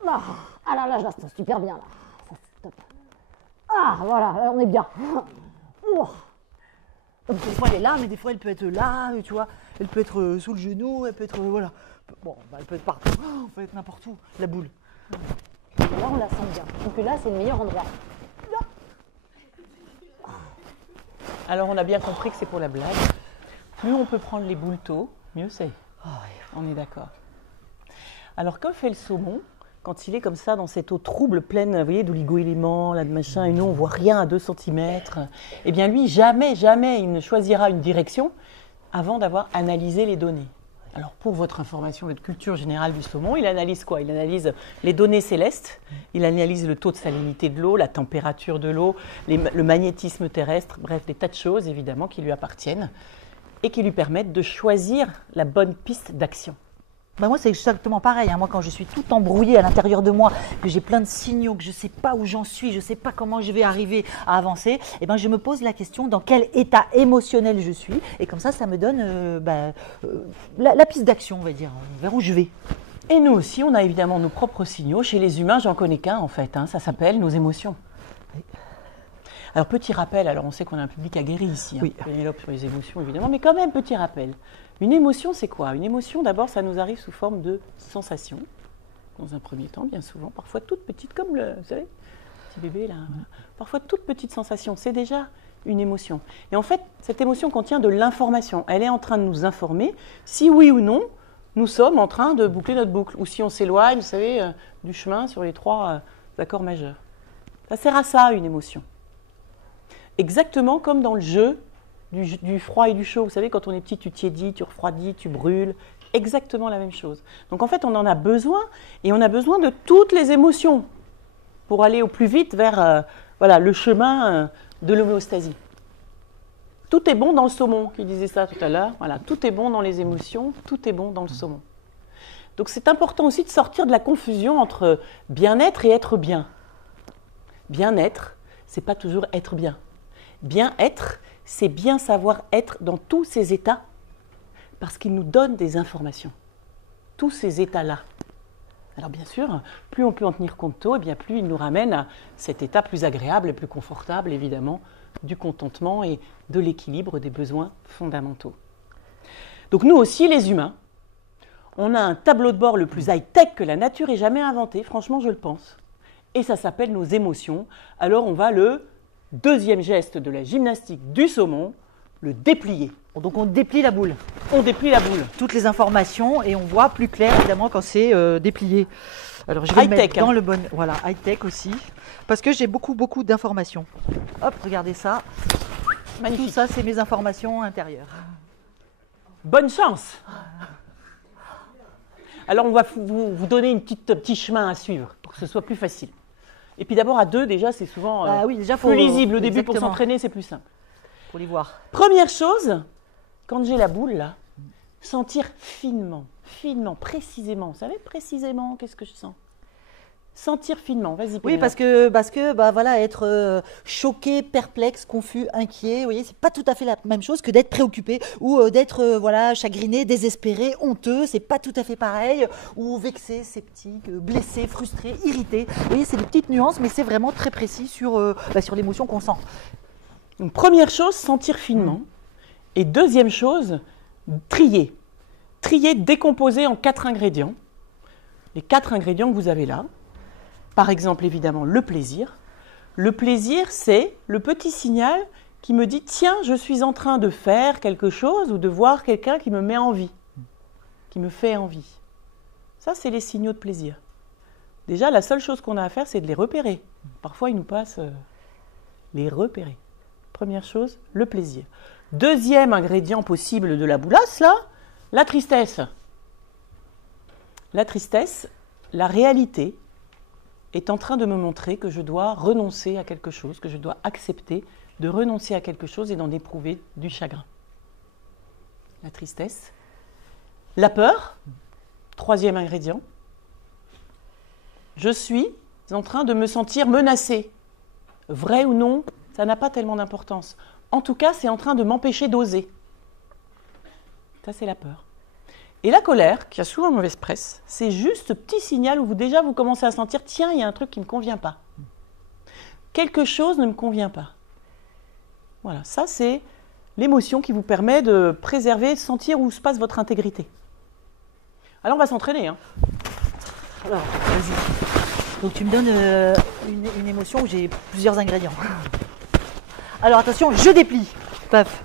Ah là là, je la sens super bien là. Ça, c'est top. Ah voilà, là, on est bien. Donc, des fois elle est là, mais des fois elle peut être là, tu vois. Elle peut être sous le genou, elle peut être voilà. Bon, bah, elle peut être partout. Elle peut être n'importe où, la boule. Là on la sent bien. Donc là c'est le meilleur endroit. Alors on a bien compris que c'est pour la blague. Plus on peut prendre les boules tôt, mieux c'est. On est d'accord. Alors que fait le saumon quand il est comme ça dans cette eau trouble, pleine, vous voyez, d'oligo-éléments, là, de machin, et nous on voit rien à 2 cm. Eh bien lui, jamais il ne choisira une direction avant d'avoir analysé les données. Alors pour votre information, votre culture générale du saumon, il analyse quoi? Il analyse les données célestes, il analyse le taux de salinité de l'eau, la température de l'eau, le magnétisme terrestre, bref, des tas de choses évidemment qui lui appartiennent et qui lui permettent de choisir la bonne piste d'action. Bah moi c'est exactement pareil, hein. Moi quand je suis tout embrouillée à l'intérieur de moi, que j'ai plein de signaux, que je ne sais pas où j'en suis, je ne sais pas comment je vais arriver à avancer, et ben je me pose la question dans quel état émotionnel je suis, et comme ça me donne la piste d'action, on va dire, vers où je vais. Et nous aussi, on a évidemment nos propres signaux. Chez les humains, j'en connais qu'un en fait, hein. Ça s'appelle nos émotions. Oui. Alors petit rappel, alors on sait qu'on a un public aguerri ici, hein. Oui. Pénélope sur les émotions évidemment, mais quand même petit rappel. Une émotion, c'est quoi? Une émotion, d'abord, ça nous arrive sous forme de sensations, dans un premier temps, bien souvent, parfois toutes petites, comme le, vous savez, petit bébé là, voilà. Parfois toutes petites sensations, c'est déjà une émotion. Et en fait, cette émotion contient de l'information. Elle est en train de nous informer si oui ou non, nous sommes en train de boucler notre boucle, ou si on s'éloigne, vous savez, du chemin sur les 3 accords majeurs. Ça sert à ça, une émotion. Exactement comme dans le jeu du froid et du chaud. Vous savez, quand on est petit, tu tiédis, tu refroidis, tu brûles. Exactement la même chose. Donc en fait, on en a besoin, et on a besoin de toutes les émotions pour aller au plus vite vers le chemin de l'homéostasie. Tout est bon dans le saumon, qui disait ça tout à l'heure. Voilà, tout est bon dans les émotions, tout est bon dans le saumon. Donc c'est important aussi de sortir de la confusion entre bien-être et être bien. Bien-être, c'est pas toujours être bien. Bien-être, c'est bien savoir être dans tous ces états, parce qu'ils nous donnent des informations. Tous ces états-là. Alors bien sûr, plus on peut en tenir compte tôt, et bien plus il nous ramène à cet état plus agréable et plus confortable, évidemment, du contentement et de l'équilibre des besoins fondamentaux. Donc nous aussi, les humains, on a un tableau de bord le plus high-tech que la nature ait jamais inventé, franchement je le pense. Et ça s'appelle nos émotions. Alors on va le deuxième geste de la gymnastique du saumon, le déplier. Donc on déplie la boule. On déplie la boule. Toutes les informations et on voit plus clair évidemment quand c'est déplié. Alors je vais le mettre dans le bon... Voilà, high-tech aussi. Parce que j'ai beaucoup d'informations. Hop, regardez ça. Magnifique. Tout ça, c'est mes informations intérieures. Bonne chance. Alors on va vous donner un petit chemin à suivre pour que ce soit plus facile. Et puis d'abord à 2, déjà c'est souvent plus lisible. Au début, pour s'entraîner, c'est plus simple. Pour les voir. Première chose, quand j'ai la boule là, sentir finement, précisément. Vous savez précisément qu'est-ce que je sens? Sentir finement, vas-y. Oui, parce que voilà, être choqué, perplexe, confus, inquiet, vous voyez, c'est pas tout à fait la même chose que d'être préoccupé ou d'être chagriné, désespéré, honteux, c'est pas tout à fait pareil, ou vexé, sceptique, blessé, frustré, irrité. Vous voyez, c'est des petites nuances, mais c'est vraiment très précis sur l'émotion qu'on sent. Donc première chose, sentir finement. Et deuxième chose, trier. trier, décomposer en 4 ingrédients. Les 4 ingrédients que vous avez là. Par exemple, évidemment, le plaisir. Le plaisir, c'est le petit signal qui me dit « Tiens, je suis en train de faire quelque chose ou de voir quelqu'un qui me met envie, qui me fait envie. » Ça, c'est les signaux de plaisir. Déjà, la seule chose qu'on a à faire, c'est de les repérer. Parfois, ils nous passent les repérer. Première chose, le plaisir. Deuxième ingrédient possible de la boulasse, là, la tristesse. La tristesse, la réalité est en train de me montrer que je dois renoncer à quelque chose, que je dois accepter de renoncer à quelque chose et d'en éprouver du chagrin. La tristesse. La peur, troisième ingrédient. Je suis en train de me sentir menacée. Vrai ou non, ça n'a pas tellement d'importance. En tout cas, c'est en train de m'empêcher d'oser. Ça, c'est la peur. Et la colère, qui a souvent mauvaise presse, c'est juste ce petit signal où vous commencez à sentir « Tiens, il y a un truc qui ne me convient pas. Quelque chose ne me convient pas. » Voilà, ça c'est l'émotion qui vous permet de préserver, de sentir où se passe votre intégrité. Alors on va s'entraîner. Hein. Alors, vas-y. Donc tu me donnes une émotion où j'ai plusieurs ingrédients. Alors attention, je déplie. Paf.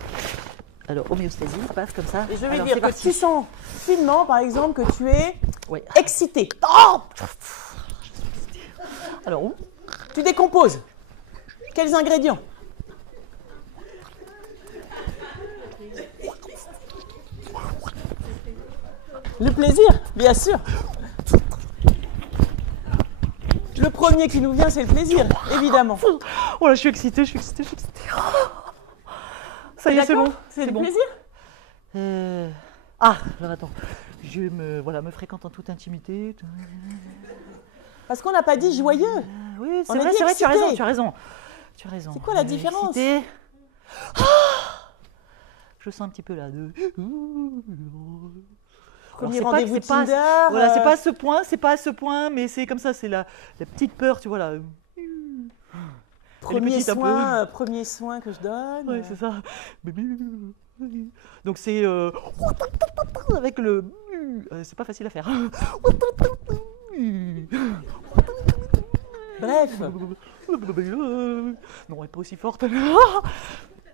Alors homéostasie, paf, comme ça. Et je vais Alors, dire que tu sens finement, par exemple, que tu es excité. Oh alors où? Tu décomposes. Quels ingrédients? Le plaisir, bien sûr. Le premier qui nous vient, c'est le plaisir, évidemment. Oh là, je suis excitée. Ça y est, c'est bon. C'est le plaisir. Ah, alors attends. Je me fréquente en toute intimité. Parce qu'on n'a pas dit joyeux. Oui, c'est vrai, tu as raison. C'est quoi la différence? Je sens un petit peu là de... Premier rendez-vous Tinder. Voilà, c'est pas à ce point, mais c'est comme ça, c'est la petite peur, tu vois là. Premier soin que je donne. Oui, c'est ça. Donc c'est avec le... c'est pas facile à faire. Bref. Non, elle n'est pas aussi forte.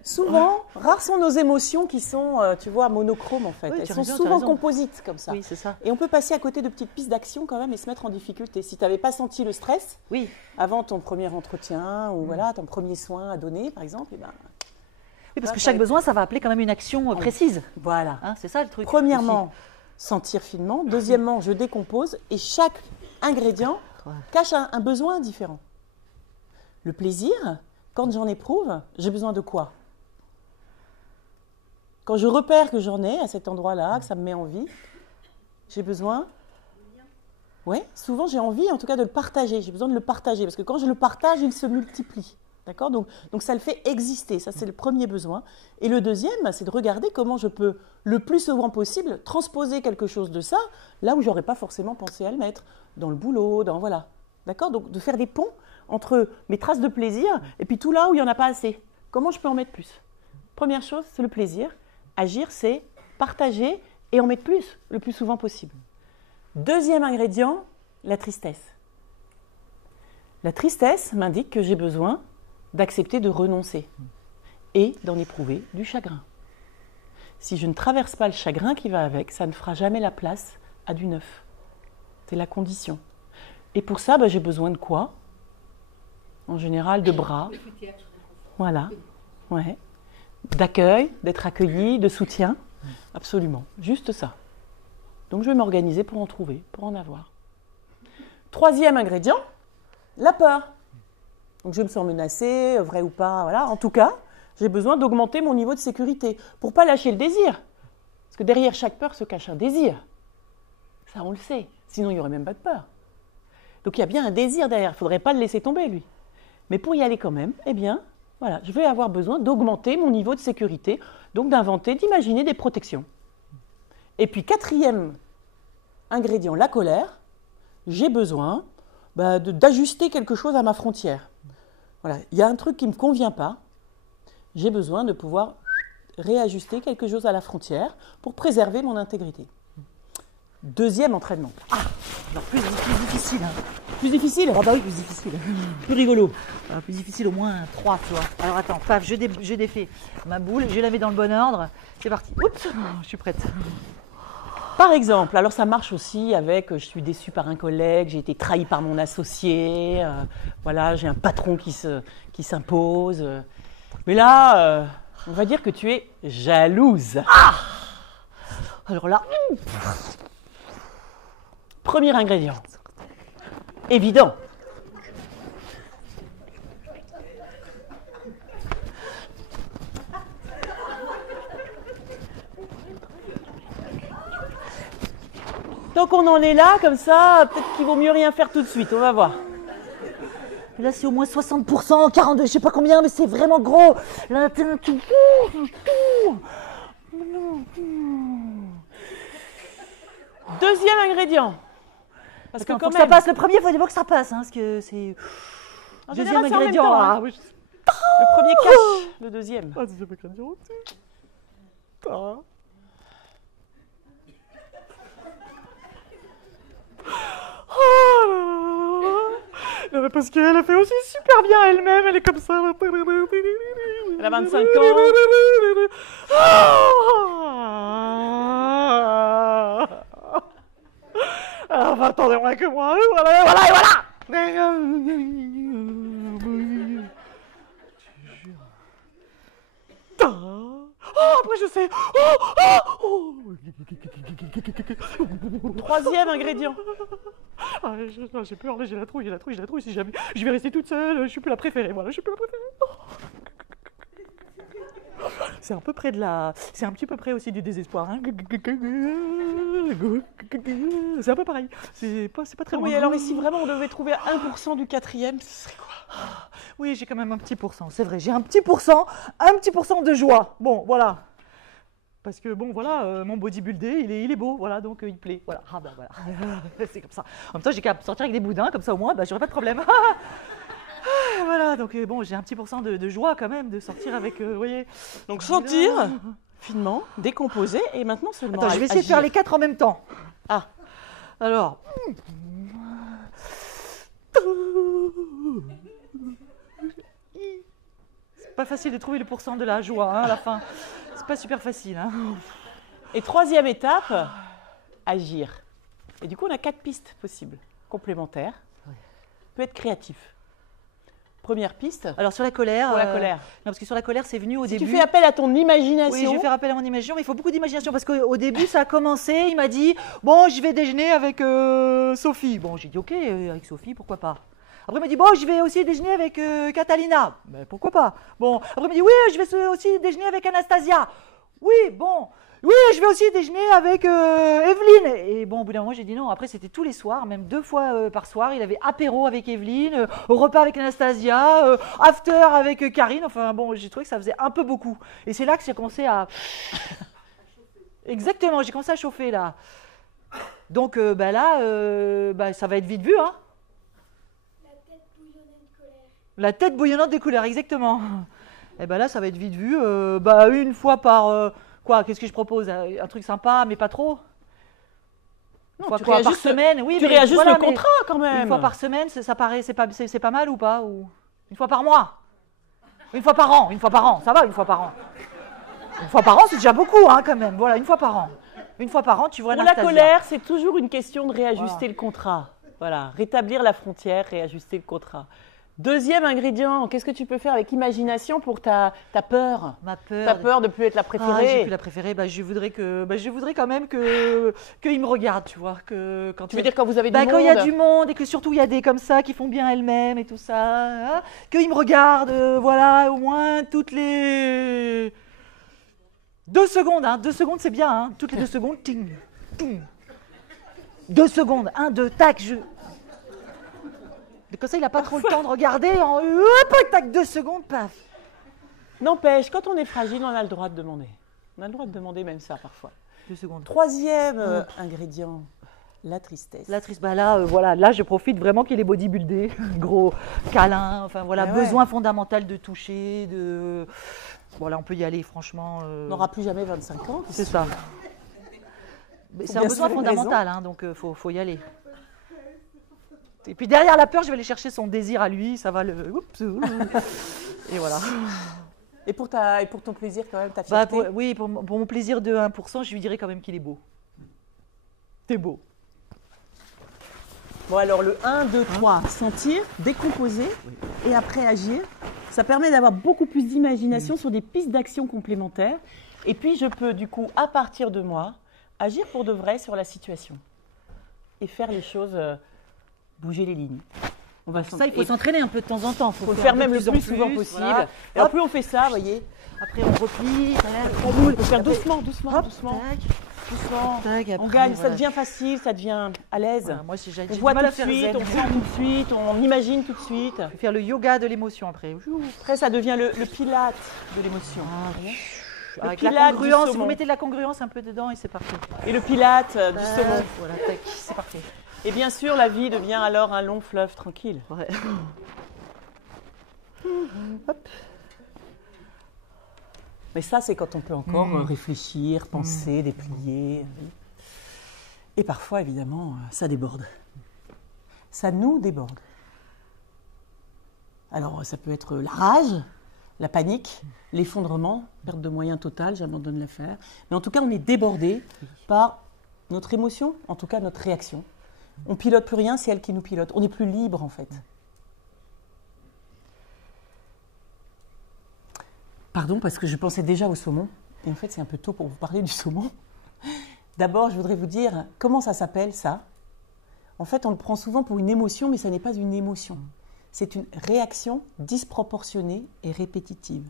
Souvent, rares sont nos émotions qui sont, tu vois, monochromes en fait. Oui, elles sont souvent composites comme ça. Oui, c'est ça. Et on peut passer à côté de petites pistes d'action quand même et se mettre en difficulté. Si tu n'avais pas senti le stress avant ton premier entretien ou voilà, ton premier soin à donner par exemple, et ben, oui, parce que chaque besoin, ça va appeler quand même une action précise. Voilà. Hein, c'est ça le truc. Premièrement, sentir finement. Deuxièmement, je décompose et chaque ingrédient cache un besoin différent. Le plaisir, quand j'en éprouve, j'ai besoin de quoi? Quand je repère que j'en ai à cet endroit-là, que ça me met envie, j'ai besoin... Oui, souvent j'ai envie en tout cas de le partager. J'ai besoin de le partager parce que quand je le partage, il se multiplie. D'accord, donc ça le fait exister. Ça, c'est le premier besoin. Et le deuxième, c'est de regarder comment je peux, le plus souvent possible, transposer quelque chose de ça là où je n'aurais pas forcément pensé à le mettre. Dans le boulot, voilà. D'accord, donc de faire des ponts entre mes traces de plaisir et puis tout là où il n'y en a pas assez. Comment je peux en mettre plus? Première chose, c'est le plaisir. Agir, c'est partager et en mettre plus, le plus souvent possible. Deuxième ingrédient, la tristesse. La tristesse m'indique que j'ai besoin d'accepter de renoncer et d'en éprouver du chagrin. Si je ne traverse pas le chagrin qui va avec, ça ne fera jamais la place à du neuf. C'est la condition. Et pour ça, j'ai besoin de quoi? En général, de bras. Voilà. Ouais. D'accueil, d'être accueilli, de soutien. Absolument. Juste ça. Donc je vais m'organiser pour en trouver, pour en avoir. Troisième ingrédient, la peur. Donc je me sens menacée, vrai ou pas, voilà. En tout cas, j'ai besoin d'augmenter mon niveau de sécurité pour ne pas lâcher le désir. Parce que derrière chaque peur se cache un désir. Ça, on le sait. Sinon, il n'y aurait même pas de peur. Donc il y a bien un désir derrière. Il ne faudrait pas le laisser tomber, lui. Mais pour y aller quand même, eh bien, voilà, je vais avoir besoin d'augmenter mon niveau de sécurité, donc d'inventer, d'imaginer des protections. Et puis, quatrième ingrédient, la colère. J'ai besoin d'ajuster quelque chose à ma frontière. Voilà, il y a un truc qui ne me convient pas. J'ai besoin de pouvoir réajuster quelque chose à la frontière pour préserver mon intégrité. Deuxième entraînement. Alors plus difficile. Hein. Plus difficile? Oh bah oui, plus difficile. Plus rigolo. Plus difficile au moins 3, tu vois. Alors attends, paf, je défais ma boule, je la mets dans le bon ordre. C'est parti. Oups, je suis prête. Par exemple, alors ça marche aussi avec je suis déçue par un collègue, j'ai été trahi par mon associé, voilà, j'ai un patron qui s'impose. Mais là, on va dire que tu es jalouse. Alors là, premier ingrédient. Évident. Tant qu'on en est là, comme ça, peut-être qu'il vaut mieux rien faire tout de suite, on va voir. là c'est au moins 60%, 42, je sais pas combien, mais c'est vraiment gros. Là, t'es un tout. Deuxième ingrédient. Parce Attends, que quand faut que même, ça passe, le premier, il faut d'abord que ça passe, hein, parce que c'est... en Deuxième général, c'est en même ingrédient, temps, là. hein. Le premier cache le deuxième. Deuxième ingrédient, putain. Non, mais parce qu'elle a fait aussi super bien elle-même, elle est comme ça. Elle a 25 ans. Ah, 20 ans de moins que moi, voilà, voilà, et voilà. Oh, après je sais. Troisième ingrédient. Ah, j'ai peur, là, j'ai la trouille, si jamais je vais rester toute seule, je suis plus la préférée, voilà, je suis plus la préférée. C'est un peu près c'est un petit peu près aussi du désespoir, hein. C'est un peu pareil, c'est pas très loin. Oui, alors ici, vraiment, on devait trouver 1% du quatrième, ce serait quoi? Oui, j'ai quand même un petit pourcent, c'est vrai, j'ai un petit pourcent de joie, bon, voilà. Parce que bon, voilà, mon bodybuildé, il est beau, voilà, donc il plaît, voilà. Ah bah voilà, c'est comme ça. En même temps, j'ai qu'à sortir avec des boudins, comme ça au moins, bah, j'aurai pas de problème. Voilà, donc bon, j'ai un petit pourcent de joie quand même de sortir avec, vous voyez. Donc sentir, finement, décomposer, et maintenant seulement Attends, je vais essayer de faire les 4 en même temps. Ah, Alors. C'est pas facile de trouver le pourcent de la joie, hein, à la fin. C'est pas super facile, hein. et troisième étape, agir. Et du coup, on a 4 pistes possibles, complémentaires. Peut être créatif. Première piste. Alors sur la colère. Pour la colère. Non, parce que sur la colère, c'est venu au début. Tu fais appel à ton imagination. Oui, je vais faire appel à mon imagination, mais il faut beaucoup d'imagination parce qu'au début, ça a commencé. Il m'a dit bon, je vais déjeuner avec Sophie. Bon, j'ai dit ok, avec Sophie, pourquoi pas. Après, il m'a dit bon, je vais aussi déjeuner avec Catalina. Ben, pourquoi pas. Bon, après, il m'a dit oui, je vais aussi déjeuner avec Anastasia. Oui, bon. Oui, je vais aussi déjeuner avec Evelyne. Et bon, au bout d'un moment, j'ai dit non. Après, c'était tous les soirs, même 2 fois par soir. Il avait apéro avec Evelyne, repas avec Anastasia, after avec Karine. Enfin, bon, j'ai trouvé que ça faisait un peu beaucoup. Et c'est là que j'ai commencé à... Exactement, j'ai commencé à chauffer, là. Donc, là, ça va être vite vu, hein. La tête bouillonnante de colère, exactement. Et ben là, ça va être vite vu. Une fois par... Quoi, qu'est-ce que je propose? Un truc sympa, mais pas trop? Non, fois par semaine, oui. Tu réajustes le contrat quand même. Une fois par semaine, ça paraît, c'est pas mal ou pas? Ou une fois par mois? Une fois par an? Ça va, une fois par an. Une fois par an, c'est déjà beaucoup, hein, quand même. Voilà, une fois par an. Une fois par an, tu vois Pour la Anastasia. colère, c'est toujours une question de réajuster le contrat. Voilà, rétablir la frontière, réajuster le contrat. Deuxième ingrédient, qu'est-ce que tu peux faire avec imagination pour ta peur? Ma peur. Ta peur de ne plus être la préférée. J'ai plus la préférée. Je voudrais quand même qu'il me regarde, tu vois. Tu veux dire quand vous avez du monde? Quand il y a du monde et que surtout il y a des comme ça qui font bien elles-mêmes et tout ça, hein, qu'ils me regardent, voilà, au moins toutes les 2 secondes. Hein, 2 secondes, c'est bien. Hein, toutes les 2 secondes, ting, ting. 2 secondes, 1, 2, tac, Comme ça, il n'a pas trop le temps de regarder. Hop, tac, 2 secondes, paf. N'empêche, quand on est fragile, on a le droit de demander. On a le droit de demander même ça parfois. 2 secondes. Troisième ingrédient, la tristesse. La tristesse, là, je profite vraiment qu'il est bodybuildé. Gros câlin, enfin voilà, besoin fondamental de toucher, Voilà, on peut y aller, franchement. On n'aura plus jamais 25 ans. C'est ça. C'est un besoin fondamental, hein, donc faut y aller. Et puis derrière la peur, je vais aller chercher son désir à lui, ça va le... Oups, et voilà. Et pour ton plaisir quand même, ta fierté? Oui, pour mon plaisir de 1%, je lui dirais quand même qu'il est beau. T'es beau. Bon alors le 1, 2, 3, sentir, décomposer et après agir. Ça permet d'avoir beaucoup plus d'imagination sur des pistes d'action complémentaires. Et puis je peux du coup, à partir de moi, agir pour de vrai sur la situation. Et faire les choses, bouger les lignes. Ça, il faut s'entraîner un peu de temps en temps. Il faut le faire même le plus souvent possible. Voilà. Et plus on fait ça, vous voyez. Après on replie, on roule. Il faut faire doucement. Doucement. Tac, on gagne, ça devient facile, ça devient à l'aise. Voilà, moi, on voit tout de suite, on sent tout de suite, on imagine tout de suite. Je vais faire le yoga de l'émotion après. Après, ça devient le pilate de l'émotion. Avec la congruence, vous mettez de la congruence un peu dedans et c'est parfait. Et le pilate du saumon. Voilà, tac, c'est parfait. Et bien sûr, la vie devient alors un long fleuve tranquille. Ouais. Hop. Mais ça, c'est quand on peut encore réfléchir, penser, déplier. Et parfois, évidemment, ça déborde. Ça nous déborde. Alors, ça peut être la rage, la panique, l'effondrement, perte de moyens totale, j'abandonne l'affaire. Mais en tout cas, on est débordé par notre émotion, en tout cas notre réaction. On pilote plus rien, c'est elle qui nous pilote. On n'est plus libre, en fait. Pardon, parce que je pensais déjà au saumon. Et en fait, c'est un peu tôt pour vous parler du saumon. D'abord, je voudrais vous dire comment ça s'appelle, ça. En fait, on le prend souvent pour une émotion, mais ça n'est pas une émotion. C'est une réaction disproportionnée et répétitive.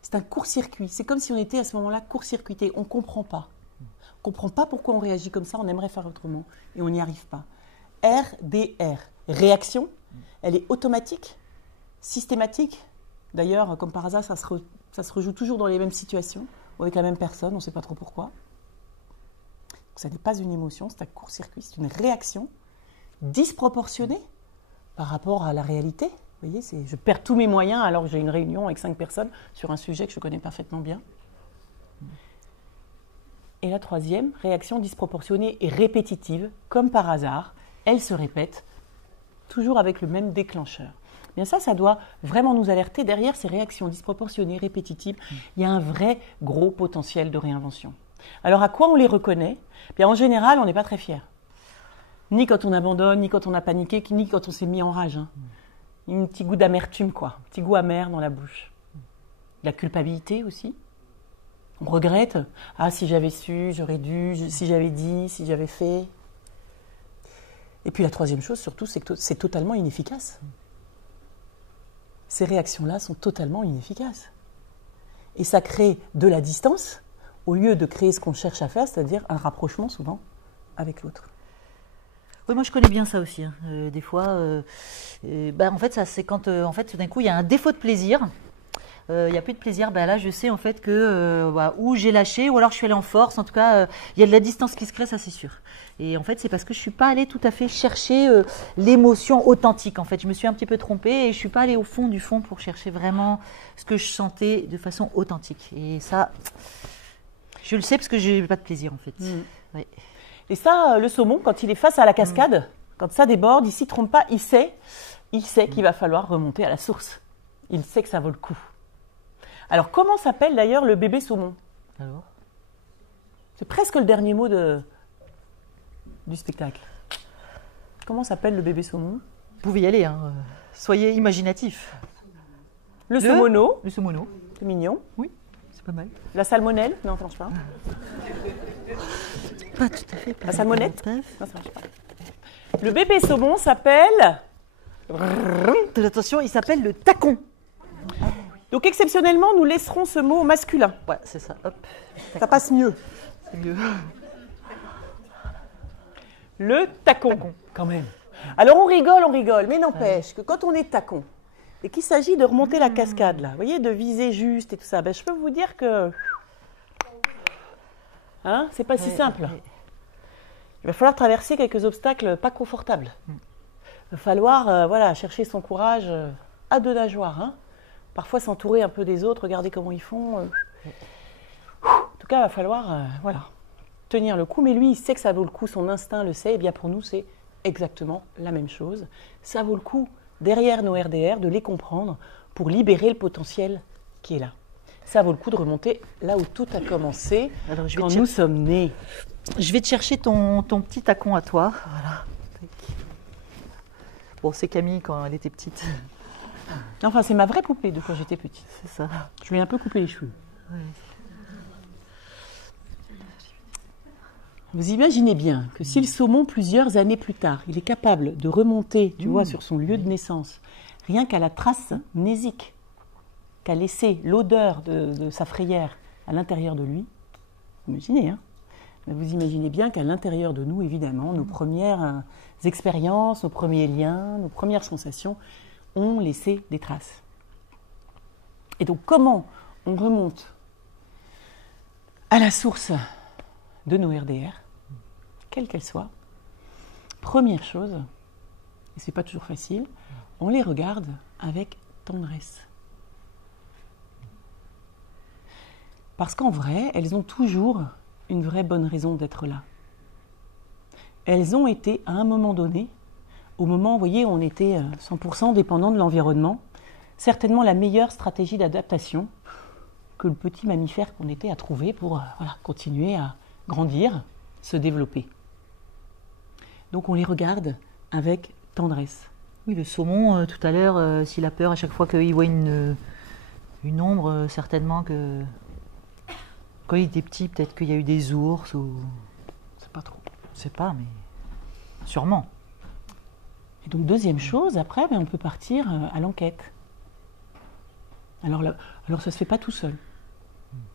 C'est un court-circuit. C'est comme si on était à ce moment-là court-circuité. On ne comprend pas. On ne comprend pas pourquoi on réagit comme ça. On aimerait faire autrement. Et on n'y arrive pas. RDR, réaction. Elle est automatique, systématique. D'ailleurs, comme par hasard, ça se rejoue toujours dans les mêmes situations, ou avec la même personne, on ne sait pas trop pourquoi. Donc, ça n'est pas une émotion, c'est un court-circuit, c'est une réaction disproportionnée par rapport à la réalité. Vous voyez, je perds tous mes moyens alors que j'ai une réunion avec 5 personnes sur un sujet que je connais parfaitement bien. Et la troisième, réaction disproportionnée et répétitive, comme par hasard, elle se répète, toujours avec le même déclencheur. Bien ça doit vraiment nous alerter. Derrière ces réactions disproportionnées, répétitives, il y a un vrai gros potentiel de réinvention. Alors à quoi on les reconnaît? Bien, en général, on n'est pas très fiers. Ni quand on abandonne, ni quand on a paniqué, ni quand on s'est mis en rage. Un petit goût d'amertume, quoi. Un petit goût amer dans la bouche. La culpabilité aussi. On regrette. Ah, si j'avais su, j'aurais dû, si j'avais dit, si j'avais fait. Et puis la troisième chose, surtout, c'est que c'est totalement inefficace. Ces réactions-là sont totalement inefficaces. Et ça crée de la distance au lieu de créer ce qu'on cherche à faire, c'est-à-dire un rapprochement souvent avec l'autre. Oui, moi je connais bien ça aussi. Hein. Des fois, en fait, ça c'est quand en fait, tout d'un coup, il y a un défaut de plaisir. Il n'y a plus de plaisir. Là, je sais en fait que ou j'ai lâché, ou alors je suis allée en force. En tout cas, il y a de la distance qui se crée, ça c'est sûr. Et en fait, c'est parce que je suis pas allée tout à fait chercher l'émotion authentique. En fait, je me suis un petit peu trompée et je suis pas allée au fond du fond pour chercher vraiment ce que je sentais de façon authentique. Et ça, je le sais parce que j'ai pas de plaisir en fait. Ouais. Et ça, le saumon, quand il est face à la cascade, quand ça déborde, il s'y trompe pas. Il sait qu'il va falloir remonter à la source. Il sait que ça vaut le coup. Alors, comment s'appelle d'ailleurs le bébé saumon? Alors, c'est presque le dernier mot du spectacle. Comment s'appelle le bébé saumon? Vous pouvez y aller, hein. Soyez imaginatif. Le saumono. Le saumono. C'est mignon. Oui, c'est pas mal. La salmonelle. Non, ça marche pas. Pas tout à fait. La salmonette. Non, ça marche pas. Le bébé saumon s'appelle... Attention, il s'appelle le tacon. Donc, exceptionnellement, nous laisserons ce mot au masculin. Ouais, c'est ça. Hop. Ça passe mieux. C'est mieux. Le tacon. Quand même. Alors, on rigole, mais n'empêche que quand on est tacon et qu'il s'agit de remonter la cascade, là, vous voyez, de viser juste et tout ça, je peux vous dire que... Hein, c'est pas si simple. Ouais. Il va falloir traverser quelques obstacles pas confortables. Il va falloir chercher son courage à deux nageoires. Hein. Parfois s'entourer un peu des autres, regarder comment ils font. En tout cas, il va falloir tenir le coup, mais lui, il sait que ça vaut le coup, son instinct le sait, et bien pour nous, c'est exactement la même chose. Ça vaut le coup, derrière nos RDR, de les comprendre pour libérer le potentiel qui est là. Ça vaut le coup de remonter là où tout a commencé, Alors, quand nous sommes nés. Je vais te chercher ton petit tacon à toi. Voilà. Bon, c'est Camille quand elle était petite. Enfin, c'est ma vraie poupée de quand j'étais petite. C'est ça. Je lui ai un peu coupé les cheveux. Ouais. Vous imaginez bien que si le saumon, plusieurs années plus tard, il est capable de remonter, tu vois, sur son lieu de naissance, rien qu'à la trace mnésique qu'a laissé l'odeur de sa frayère à l'intérieur de lui, imaginez, hein, mais vous imaginez bien qu'à l'intérieur de nous, évidemment, nos premières expériences, nos premiers liens, nos premières sensations ont laissé des traces. Et donc, comment on remonte à la source de nos RDR, quelle qu'elle soit? Première chose, et c'est pas toujours facile, on les regarde avec tendresse. Parce qu'en vrai, elles ont toujours une vraie bonne raison d'être là. Elles ont été, à un moment donné, au moment, vous voyez, où on était 100% dépendant de l'environnement, certainement la meilleure stratégie d'adaptation que le petit mammifère qu'on était a trouvé pour continuer à grandir, se développer. Donc on les regarde avec tendresse. Oui, le saumon, tout à l'heure, s'il a peur à chaque fois qu'il voit une ombre, certainement que quand il était petit, peut-être qu'il y a eu des ours ou... C'est pas trop. Je sais pas, mais sûrement. Et donc deuxième chose, après, on peut partir à l'enquête. Alors ça se fait pas tout seul.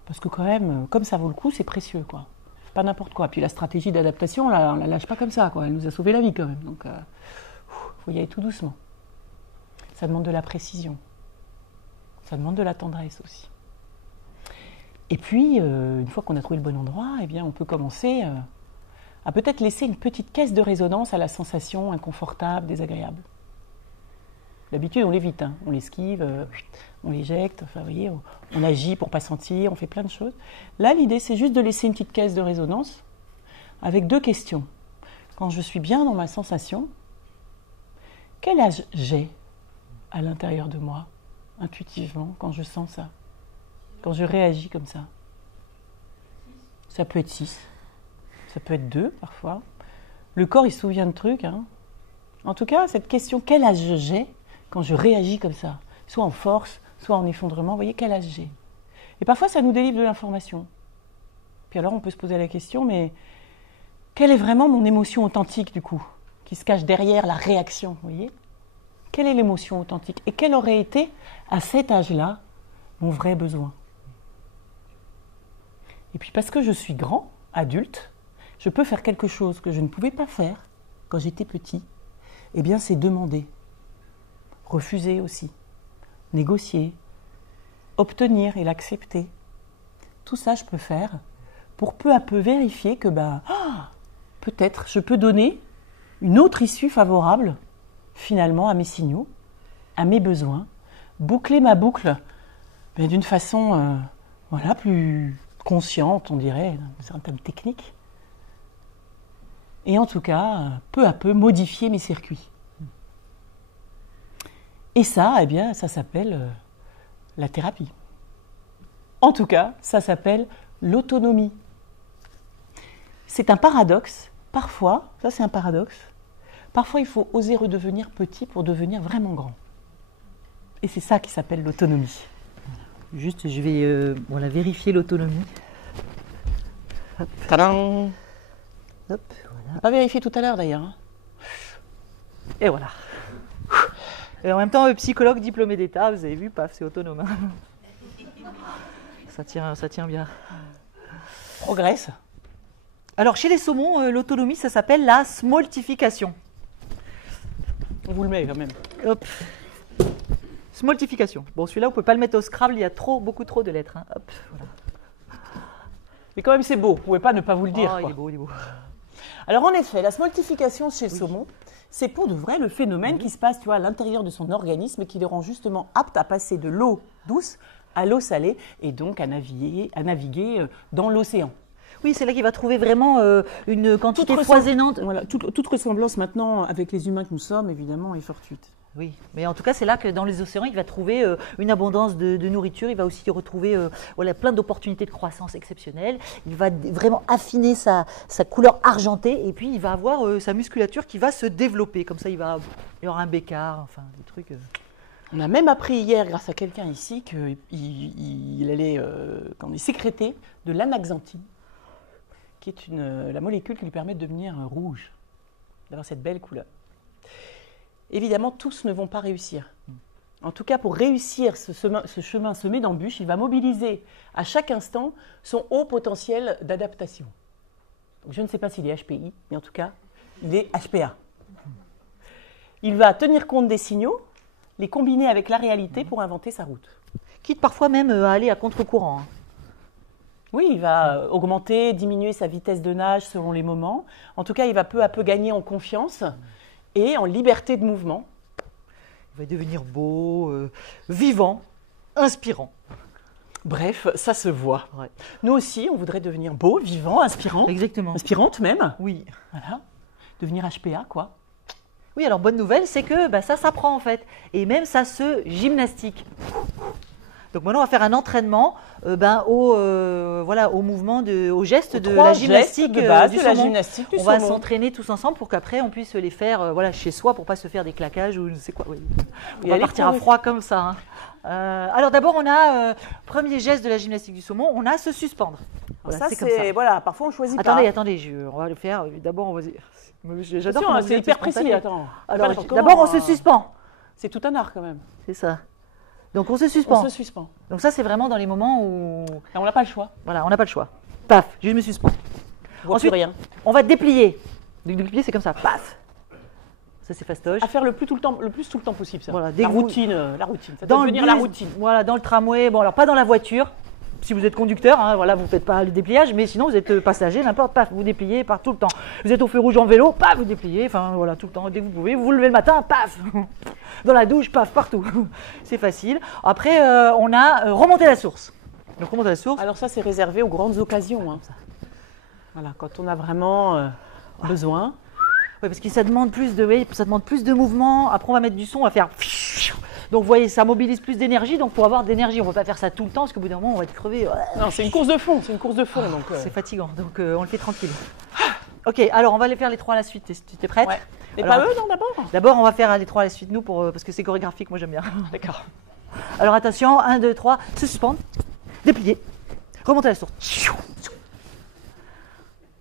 Parce que quand même, comme ça vaut le coup, c'est précieux, quoi. C'est pas n'importe quoi. Puis la stratégie d'adaptation, on la lâche pas comme ça, quoi. Elle nous a sauvé la vie quand même. Donc, faut y aller tout doucement. Ça demande de la précision. Ça demande de la tendresse aussi. Et puis, une fois qu'on a trouvé le bon endroit, eh bien, on peut commencer à peut-être laisser une petite caisse de résonance à la sensation inconfortable, désagréable. D'habitude, on l'évite, hein. On l'esquive, on l'éjecte, enfin, vous voyez, on agit pour ne pas sentir, on fait plein de choses. Là, l'idée, c'est juste de laisser une petite caisse de résonance avec deux questions. Quand je suis bien dans ma sensation, quel âge j'ai à l'intérieur de moi, intuitivement, quand je sens ça, quand je réagis comme ça? Ça peut être 6, ça peut être 2 parfois. Le corps, il se souvient de trucs, hein. En tout cas, cette question, quel âge j'ai quand je réagis comme ça, soit en force, soit en effondrement, vous voyez, quel âge j'ai. Et parfois, ça nous délivre de l'information. Puis alors, on peut se poser la question, mais quelle est vraiment mon émotion authentique, du coup, qui se cache derrière la réaction, vous voyez? Quelle est l'émotion authentique? Et quel aurait été, à cet âge-là, mon vrai besoin? Et puis, parce que je suis grand, adulte, je peux faire quelque chose que je ne pouvais pas faire quand j'étais petit. Eh bien, c'est demander. Refuser aussi, négocier, obtenir et l'accepter. Tout ça, je peux faire pour peu à peu vérifier que peut-être je peux donner une autre issue favorable finalement à mes signaux, à mes besoins, boucler ma boucle d'une façon plus consciente, on dirait, c'est un terme technique, et en tout cas, peu à peu modifier mes circuits. Et ça, eh bien, ça s'appelle la thérapie. En tout cas, ça s'appelle l'autonomie. C'est un paradoxe. Parfois, ça c'est un paradoxe, parfois il faut oser redevenir petit pour devenir vraiment grand. Et c'est ça qui s'appelle l'autonomie. Juste, je vais vérifier l'autonomie. Hop. Tadam! Hop, voilà. Pas vérifié tout à l'heure d'ailleurs. Hein. Et voilà. Et en même temps, psychologue diplômé d'État, vous avez vu, paf, c'est autonome. Hein. Ça tient bien. Progresse. Alors, chez les saumons, l'autonomie, ça s'appelle la smoltification. On vous le met quand même. Hop. Smoltification. Bon, celui-là, on ne peut pas le mettre au Scrabble, il y a beaucoup trop de lettres. Hein. Hop, voilà. Mais quand même, c'est beau. Vous ne pouvez pas ne pas vous le dire. Oh, quoi. il est beau. Alors, en effet, la smoltification chez le saumon, c'est pour de vrai le phénomène qui se passe à l'intérieur de son organisme et qui le rend justement apte à passer de l'eau douce à l'eau salée et donc à naviguer dans l'océan. Oui, c'est là qu'il va trouver vraiment une quantité Toute foisonnante. Voilà, toute ressemblance maintenant avec les humains que nous sommes, évidemment, est fortuite. Oui, mais en tout cas, c'est là que dans les océans, il va trouver une abondance de nourriture. Il va aussi retrouver voilà, plein d'opportunités de croissance exceptionnelles. Il va vraiment affiner sa couleur argentée et puis il va avoir sa musculature qui va se développer. Comme ça, il y aura un bécard, enfin des trucs. On a même appris hier, grâce à quelqu'un ici, qu'il allait sécréter de l'anaxanthine, qui est la molécule qui lui permet de devenir rouge, d'avoir cette belle couleur. Évidemment, tous ne vont pas réussir. En tout cas, pour réussir ce chemin semé d'embûches, il va mobiliser à chaque instant son haut potentiel d'adaptation. Donc, je ne sais pas s'il est HPI, mais en tout cas, il est HPA. Il va tenir compte des signaux, les combiner avec la réalité pour inventer sa route. Quitte parfois même à aller à contre-courant. Hein. Oui, il va augmenter, diminuer sa vitesse de nage selon les moments. En tout cas, il va peu à peu gagner en confiance et en liberté de mouvement. Il va devenir beau, vivant, inspirant. Bref, ça se voit. Ouais. Nous aussi, on voudrait devenir beau, vivant, inspirant. Exactement. Inspirante même. Oui. Voilà. Devenir HPA, quoi. Oui, alors bonne nouvelle, c'est que ça s'apprend en fait. Et même ça se gymnastique. Donc maintenant, on va faire un entraînement au mouvement, au geste de la gymnastique de base, du de la saumon. gymnastique du On va saumon. s'entraîner tous ensemble pour qu'après on puisse les faire chez soi pour pas se faire des claquages ou je ne sais quoi. Oui. On va partir à froid comme ça. Hein. Alors d'abord, on a premier geste de la gymnastique du saumon, on a se suspendre. Voilà, Ça, c'est comme ça. voilà, parfois on choisit Attendez, pas. on va le faire. D'abord, on va. J'adore. Attention, comment hein, vous c'est êtes hyper précis. spontané. Attends. Alors, Après, d'abord, on se suspend. C'est tout un art quand même. C'est ça. Donc on se suspend. On se suspend. Donc ça, c'est vraiment dans les moments où Et on n'a pas le choix. voilà, on n'a pas le choix. Paf, je me suspends. On voit Ensuite, plus rien. on va déplier. Donc déplier, c'est comme ça. Paf. Ça, c'est fastoche. À faire le plus tout le temps possible, ça. Voilà, dès la que vous- routine. Ça doit Dans le devenir la bus, routine. Voilà, dans le tramway. Bon, alors pas dans la voiture. Si vous êtes conducteur, hein, voilà, vous ne faites pas le dépliage, mais sinon vous êtes passager, n'importe, paf, vous dépliez par tout le temps. Vous êtes au feu rouge en vélo, paf, vous dépliez, enfin voilà, tout le temps, dès que vous pouvez. Vous vous levez le matin, paf, dans la douche, paf, partout. C'est facile. Après, on a remonté la source. Donc remonter la source. Alors ça, c'est réservé aux grandes occasions. Hein. Voilà, quand on a vraiment besoin. Oui, parce que ça demande plus de mouvement. Après, on va mettre du son, on va faire. Donc, vous voyez, ça mobilise plus d'énergie. Donc, pour avoir d'énergie, on ne va pas faire ça tout le temps, parce qu'au bout d'un moment, on va être crevé. Non, c'est une course de fond. Donc, C'est fatigant. Donc, on le fait tranquille. Ok, alors on va les faire les trois à la suite. Tu es prête? ouais. Et Alors, pas eux, non, d'abord. D'abord, on va faire les trois à la suite, nous, parce que c'est chorégraphique. Moi, j'aime bien. D'accord. Alors, attention, 1, 2, 3, se suspendre, déplier, remonter la source.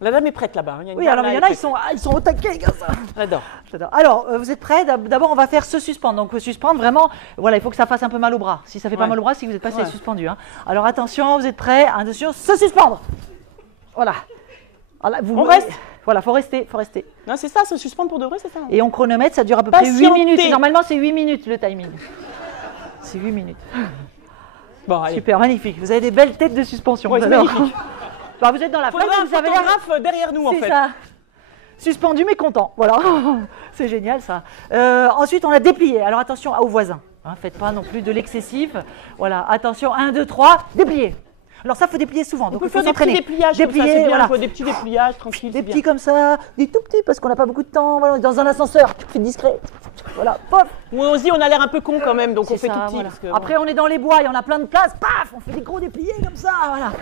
La dame est prête là-bas. Hein. Oui, alors il y en a, ils sont au taquet comme ça. J'adore. J'adore. Alors, vous êtes prêts? D'abord, on va faire se suspendre. Donc, suspendre, vraiment, voilà, il faut que ça fasse un peu mal au bras. Si ça fait pas mal au bras, c'est que vous n'êtes pas assez suspendu. Hein. Alors, attention, vous êtes prêts? Attention, se suspendre. Voilà. On reste. Voilà, faut rester. Non, c'est ça, se suspendre pour de vrai, c'est ça. Et on chronomètre, ça dure à peu près 8 Patienter. minutes. Normalement, c'est 8 minutes le timing. C'est 8 minutes. Bon, allez. Super, magnifique. Vous avez des belles têtes de suspension. Ouais, c'est j'adore. magnifique. Bah, vous êtes dans la Faudrait flamme, un vous avez l'air photographe derrière nous, en C'est fait. ça. Suspendu mais content. Voilà. C'est génial ça. Ensuite, on a déplié. Alors attention aux voisins. Hein, faites pas non plus de l'excessif. Voilà. Attention, 1, 2, 3, déplier. Alors ça, faut déplier souvent. On Donc peut il faut faire des petits s'entraîner. dépliages comme ça, Déplier, c'est bien. voilà. Quoi, des petits dépliages, tranquille. Des c'est petits bien. comme ça, des tout petits parce qu'on n'a pas beaucoup de temps. Voilà, on est dans un ascenseur, tu fais discret. Voilà, paf. Ou on se dit, on a l'air un peu con quand même, donc on C'est fait ça, tout petit. voilà. Parce que, Après, on est dans les bois et on a plein de place. Paf, on fait des gros dépliés comme ça. Voilà.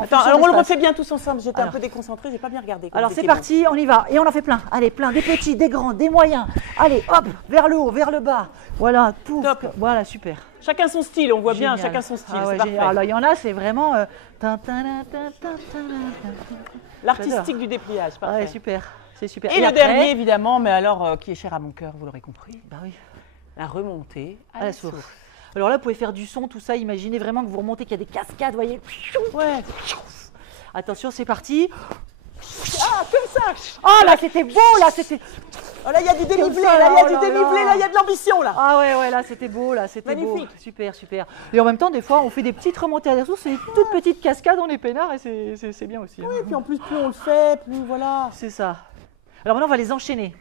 Attends, alors on le refait bien tous ensemble. J'étais un Alors. peu déconcentrée, j'ai pas bien regardé. Alors c'est parti, on y va. Et on en fait plein. Allez, plein. Des petits, des grands, des moyens. Allez, hop, vers le haut, vers le bas. Voilà, pouf. Top. Voilà, super. Chacun son style, on voit bien, Génial. chacun son style. Ah c'est ouais, parfait. génial. Alors il y en a, c'est vraiment. L'artistique du dépliage, parfait. Ouais, super. C'est super. Et le après, dernier, évidemment, mais alors qui est cher à mon cœur, vous l'aurez compris, Bah oui, la remontée à la source. Alors là, vous pouvez faire du son, tout ça. Imaginez vraiment que vous remontez, qu'il y a des cascades, vous voyez. Ouais. Attention, c'est parti. Ah, comme ça. Oh là, c'était beau, là, c'était. Oh, là, il y a du dénivelé, ça, là, il y a oh du là dénivelé, là. là, il y a de l'ambition, là. Ah ouais, là, c'était beau, là, c'était beau. Magnifique. Super, super. Et en même temps, des fois, on fait des petites remontées à la source, c'est des toutes petites cascades, on est peinard et c'est bien aussi. Hein. Et puis en plus, plus on le fait, plus voilà. C'est ça. Alors maintenant, on va les enchaîner.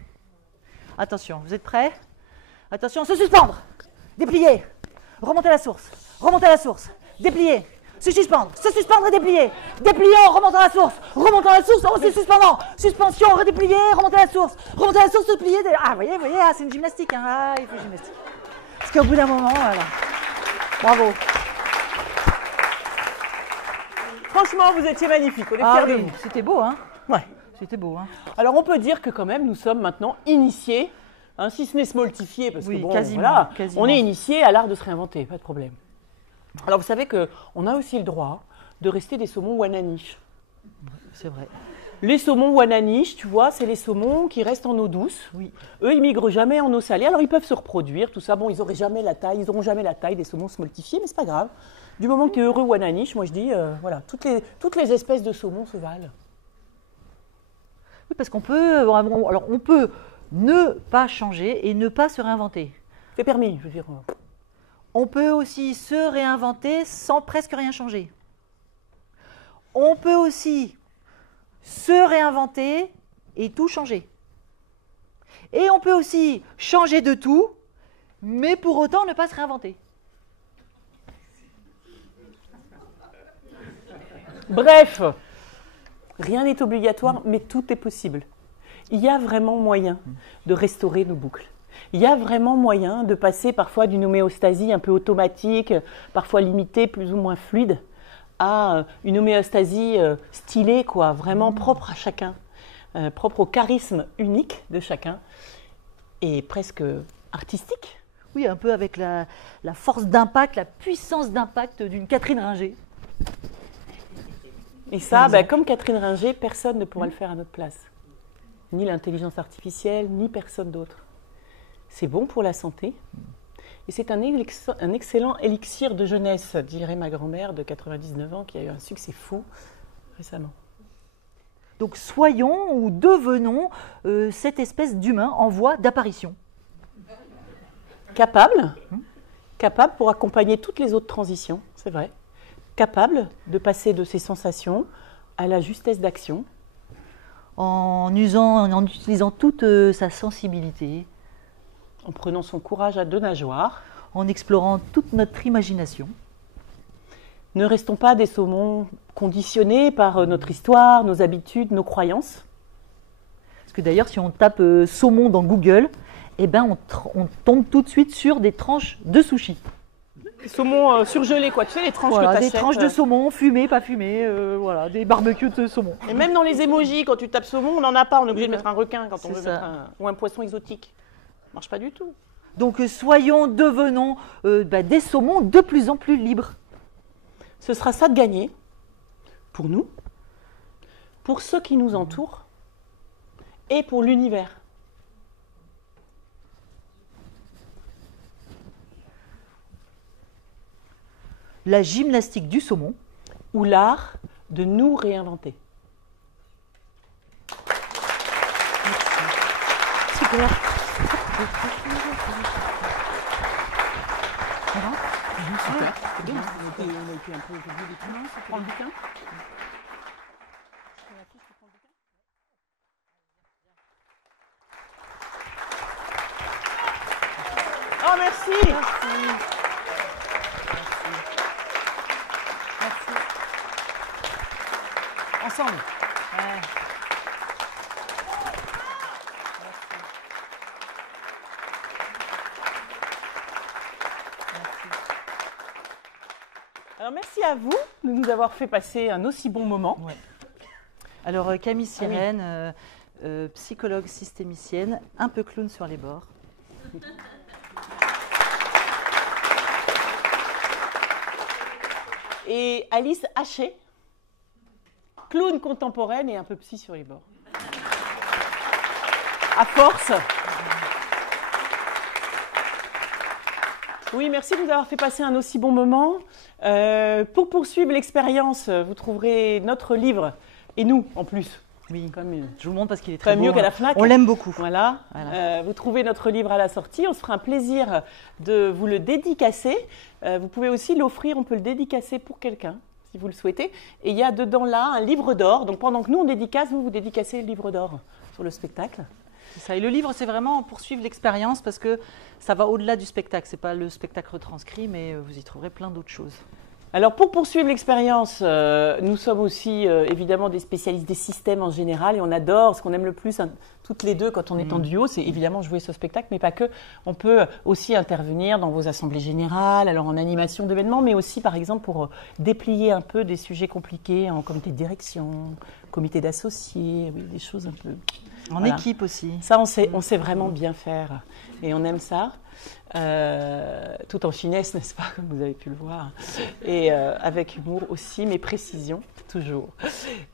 Attention, vous êtes prêts? Attention, se suspendre. Déplier. Remonter à la source. Remonter à la source. Déplier. Se suspendre et déplier. Dépliant, remontant à la source. Remontant à la source, oh, c'est suspendant. Suspension, redéplier, remonter à la source. Remonter à la source, se plier. Ah, vous voyez, ah, c'est une gymnastique. Hein. Ah, il faut gymnastique. Parce qu'au bout d'un moment, voilà. Bravo. Franchement, vous étiez magnifique. On est fiers de vous. C'était beau, hein? Ouais. C'était beau, hein? Alors, on peut dire que quand même, nous sommes maintenant initiés, hein, si ce n'est smoltifiés, parce que bon, quasiment, voilà, quasiment. on est initiés à l'art de se réinventer, pas de problème. Alors, vous savez qu'on a aussi le droit de rester des saumons Wananiche. C'est vrai. Les saumons Wananiche, tu vois, c'est les saumons qui restent en eau douce. Oui. Eux, ils migrent jamais en eau salée. Alors, ils peuvent se reproduire, tout ça. Bon, ils n'auront jamais la taille des saumons smoltifiés, mais c'est pas grave. Du moment que tu es heureux Wananiche, moi je dis, voilà, toutes les espèces de saumons se valent. Oui, parce qu'on peut, alors on peut ne pas changer et ne pas se réinventer. C'est permis, je veux dire. On peut aussi se réinventer sans presque rien changer. On peut aussi se réinventer et tout changer. Et on peut aussi changer de tout, mais pour autant ne pas se réinventer. Bref, rien n'est obligatoire, mais tout est possible. Il y a vraiment moyen de restaurer nos boucles. Il y a vraiment moyen de passer parfois d'une homéostasie un peu automatique, parfois limitée, plus ou moins fluide, à une homéostasie stylée, quoi, vraiment propre à chacun, propre au charisme unique de chacun, et presque artistique. Oui, un peu avec la force d'impact, la puissance d'impact d'une Catherine Ringer. Et ça, comme Catherine Ringer, personne ne pourra le faire à notre place. Ni l'intelligence artificielle, ni personne d'autre. C'est bon pour la santé. Et c'est un excellent élixir de jeunesse, dirait ma grand-mère de 99 ans, qui a eu un succès fou récemment. Donc soyons ou devenons cette espèce d'humain en voie d'apparition. Capable pour accompagner toutes les autres transitions, c'est vrai. Capable de passer de ses sensations à la justesse d'action. En utilisant toute sa sensibilité. En prenant son courage à deux nageoires. En explorant toute notre imagination. Ne restons pas des saumons conditionnés par notre histoire, nos habitudes, nos croyances. Parce que d'ailleurs, si on tape saumon dans Google, eh ben on tombe tout de suite sur des tranches de sushi. Saumon surgelé, quoi. Tu sais, les tranches voilà, que tu achètes. Des tranches de saumon, fumées, pas fumées, voilà, des barbecues de saumon. Et même dans les émojis, quand tu tapes saumon, on n'en a pas. On est obligé de mettre un requin quand on veut ça. mettre ou un poisson exotique. Ça marche pas du tout. Donc devenons des saumons de plus en plus libres. Ce sera ça de gagner, pour nous, pour ceux qui nous entourent et pour l'univers. La gymnastique du saumon. Ou l'art de nous réinventer. Super. Super. C'est bien. On a été un peu oublié des tout. Tu prends le bouquin ? Oh, merci. Merci. Ensemble. Ouais. Alors, merci à vous de nous avoir fait passer un aussi bon moment. Ouais. Alors, Camille Sirène, psychologue systémicienne, un peu clown sur les bords. Et Alice Haché, clown contemporaine et un peu psy sur les bords. À force. Oui, merci de nous avoir fait passer un aussi bon moment. Pour poursuivre l'expérience, vous trouverez notre livre, et nous en plus. Oui, comme je vous montre parce qu'il est très beau. Mieux qu'à la FNAC. On l'aime beaucoup. Voilà. Vous trouvez notre livre à la sortie. On se fera un plaisir de vous le dédicacer. Vous pouvez aussi l'offrir, on peut le dédicacer pour quelqu'un, si vous le souhaitez. Et il y a dedans là un livre d'or. Donc pendant que nous on dédicace, vous dédicacez le livre d'or sur le spectacle. C'est ça. Et le livre, c'est vraiment poursuivre l'expérience parce que ça va au-delà du spectacle. Ce n'est pas le spectacle retranscrit, mais vous y trouverez plein d'autres choses. Alors pour poursuivre l'expérience, nous sommes aussi évidemment des spécialistes des systèmes en général et on adore, ce qu'on aime le plus toutes les deux quand on est en duo, c'est évidemment jouer ce spectacle, mais pas que. On peut aussi intervenir dans vos assemblées générales, alors en animation d'événements, mais aussi par exemple pour déplier un peu des sujets compliqués en comité de direction, comité d'associés, oui, des choses un peu... En équipe aussi. Ça, on sait vraiment bien faire et on aime ça. Tout en finesse, n'est-ce pas, comme vous avez pu le voir, et avec humour aussi, mais précision, toujours.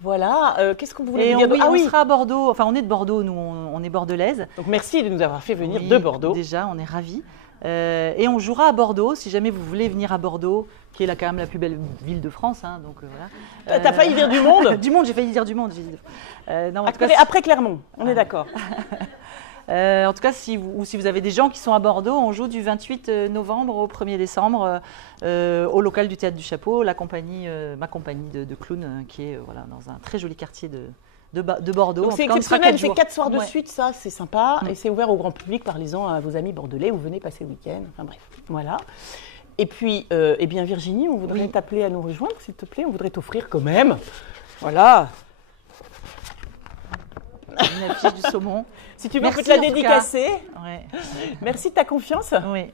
Voilà, qu'est-ce qu'on voulait dire? On sera à Bordeaux, enfin on est de Bordeaux, nous on est bordelaises. Donc merci de nous avoir fait venir de Bordeaux. Déjà, on est ravis. Et on jouera à Bordeaux, si jamais vous voulez venir à Bordeaux, qui est là quand même la plus belle ville de France. Hein, donc, voilà. T'as failli dire du monde? Du monde, j'ai failli dire du monde. Non, après Clermont, on est d'accord. En tout cas, si vous avez des gens qui sont à Bordeaux, on joue du 28 novembre au 1er décembre au local du Théâtre du Chapeau, ma compagnie de clowns qui est dans un très joli quartier de Bordeaux. Donc c'est exceptionnel, c'est 4 soirs de suite, ça c'est sympa et c'est ouvert au grand public, parlez-en à vos amis bordelais ou venez passer le week-end, enfin bref, voilà. Et puis, eh bien Virginie, on voudrait t'appeler à nous rejoindre, s'il te plaît, on voudrait t'offrir quand même, voilà. Une affiche du saumon. Si tu veux, on peut te la dédicacer. Ouais. Merci de ta confiance. Oui.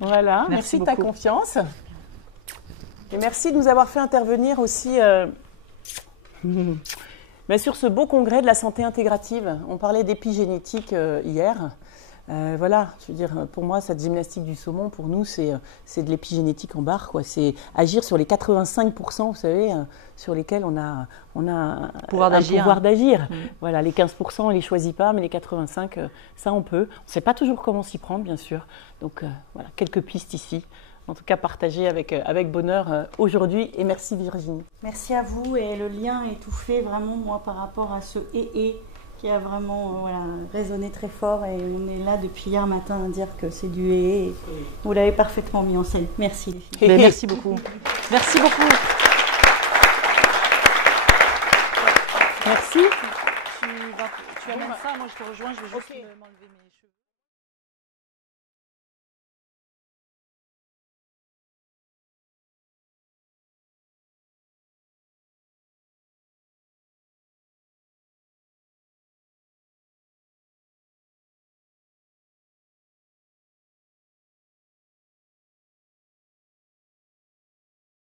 Voilà, merci de ta confiance. Et merci de nous avoir fait intervenir aussi sur ce beau congrès de la santé intégrative. On parlait d'épigénétique hier. Voilà, je veux dire, pour moi, cette gymnastique du saumon, pour nous, c'est de l'épigénétique en barre, quoi. C'est agir sur les 85%, vous savez, sur lesquels on a un pouvoir d'agir. Voilà, les 15%, on ne les choisit pas, mais les 85%, ça, on peut. On ne sait pas toujours comment s'y prendre, bien sûr. Donc, voilà, quelques pistes ici. En tout cas, partagées avec bonheur aujourd'hui. Et merci, Virginie. Merci à vous. Et le lien est tout fait, vraiment, moi, par rapport à ce et qui a vraiment résonné très fort et on est là depuis hier matin à dire que c'est du et vous l'avez parfaitement mis en scène. Merci les filles. Ben, merci beaucoup. Merci beaucoup. Merci. Tu amènes ça, moi je te rejoins, je vais juste m'enlever mes...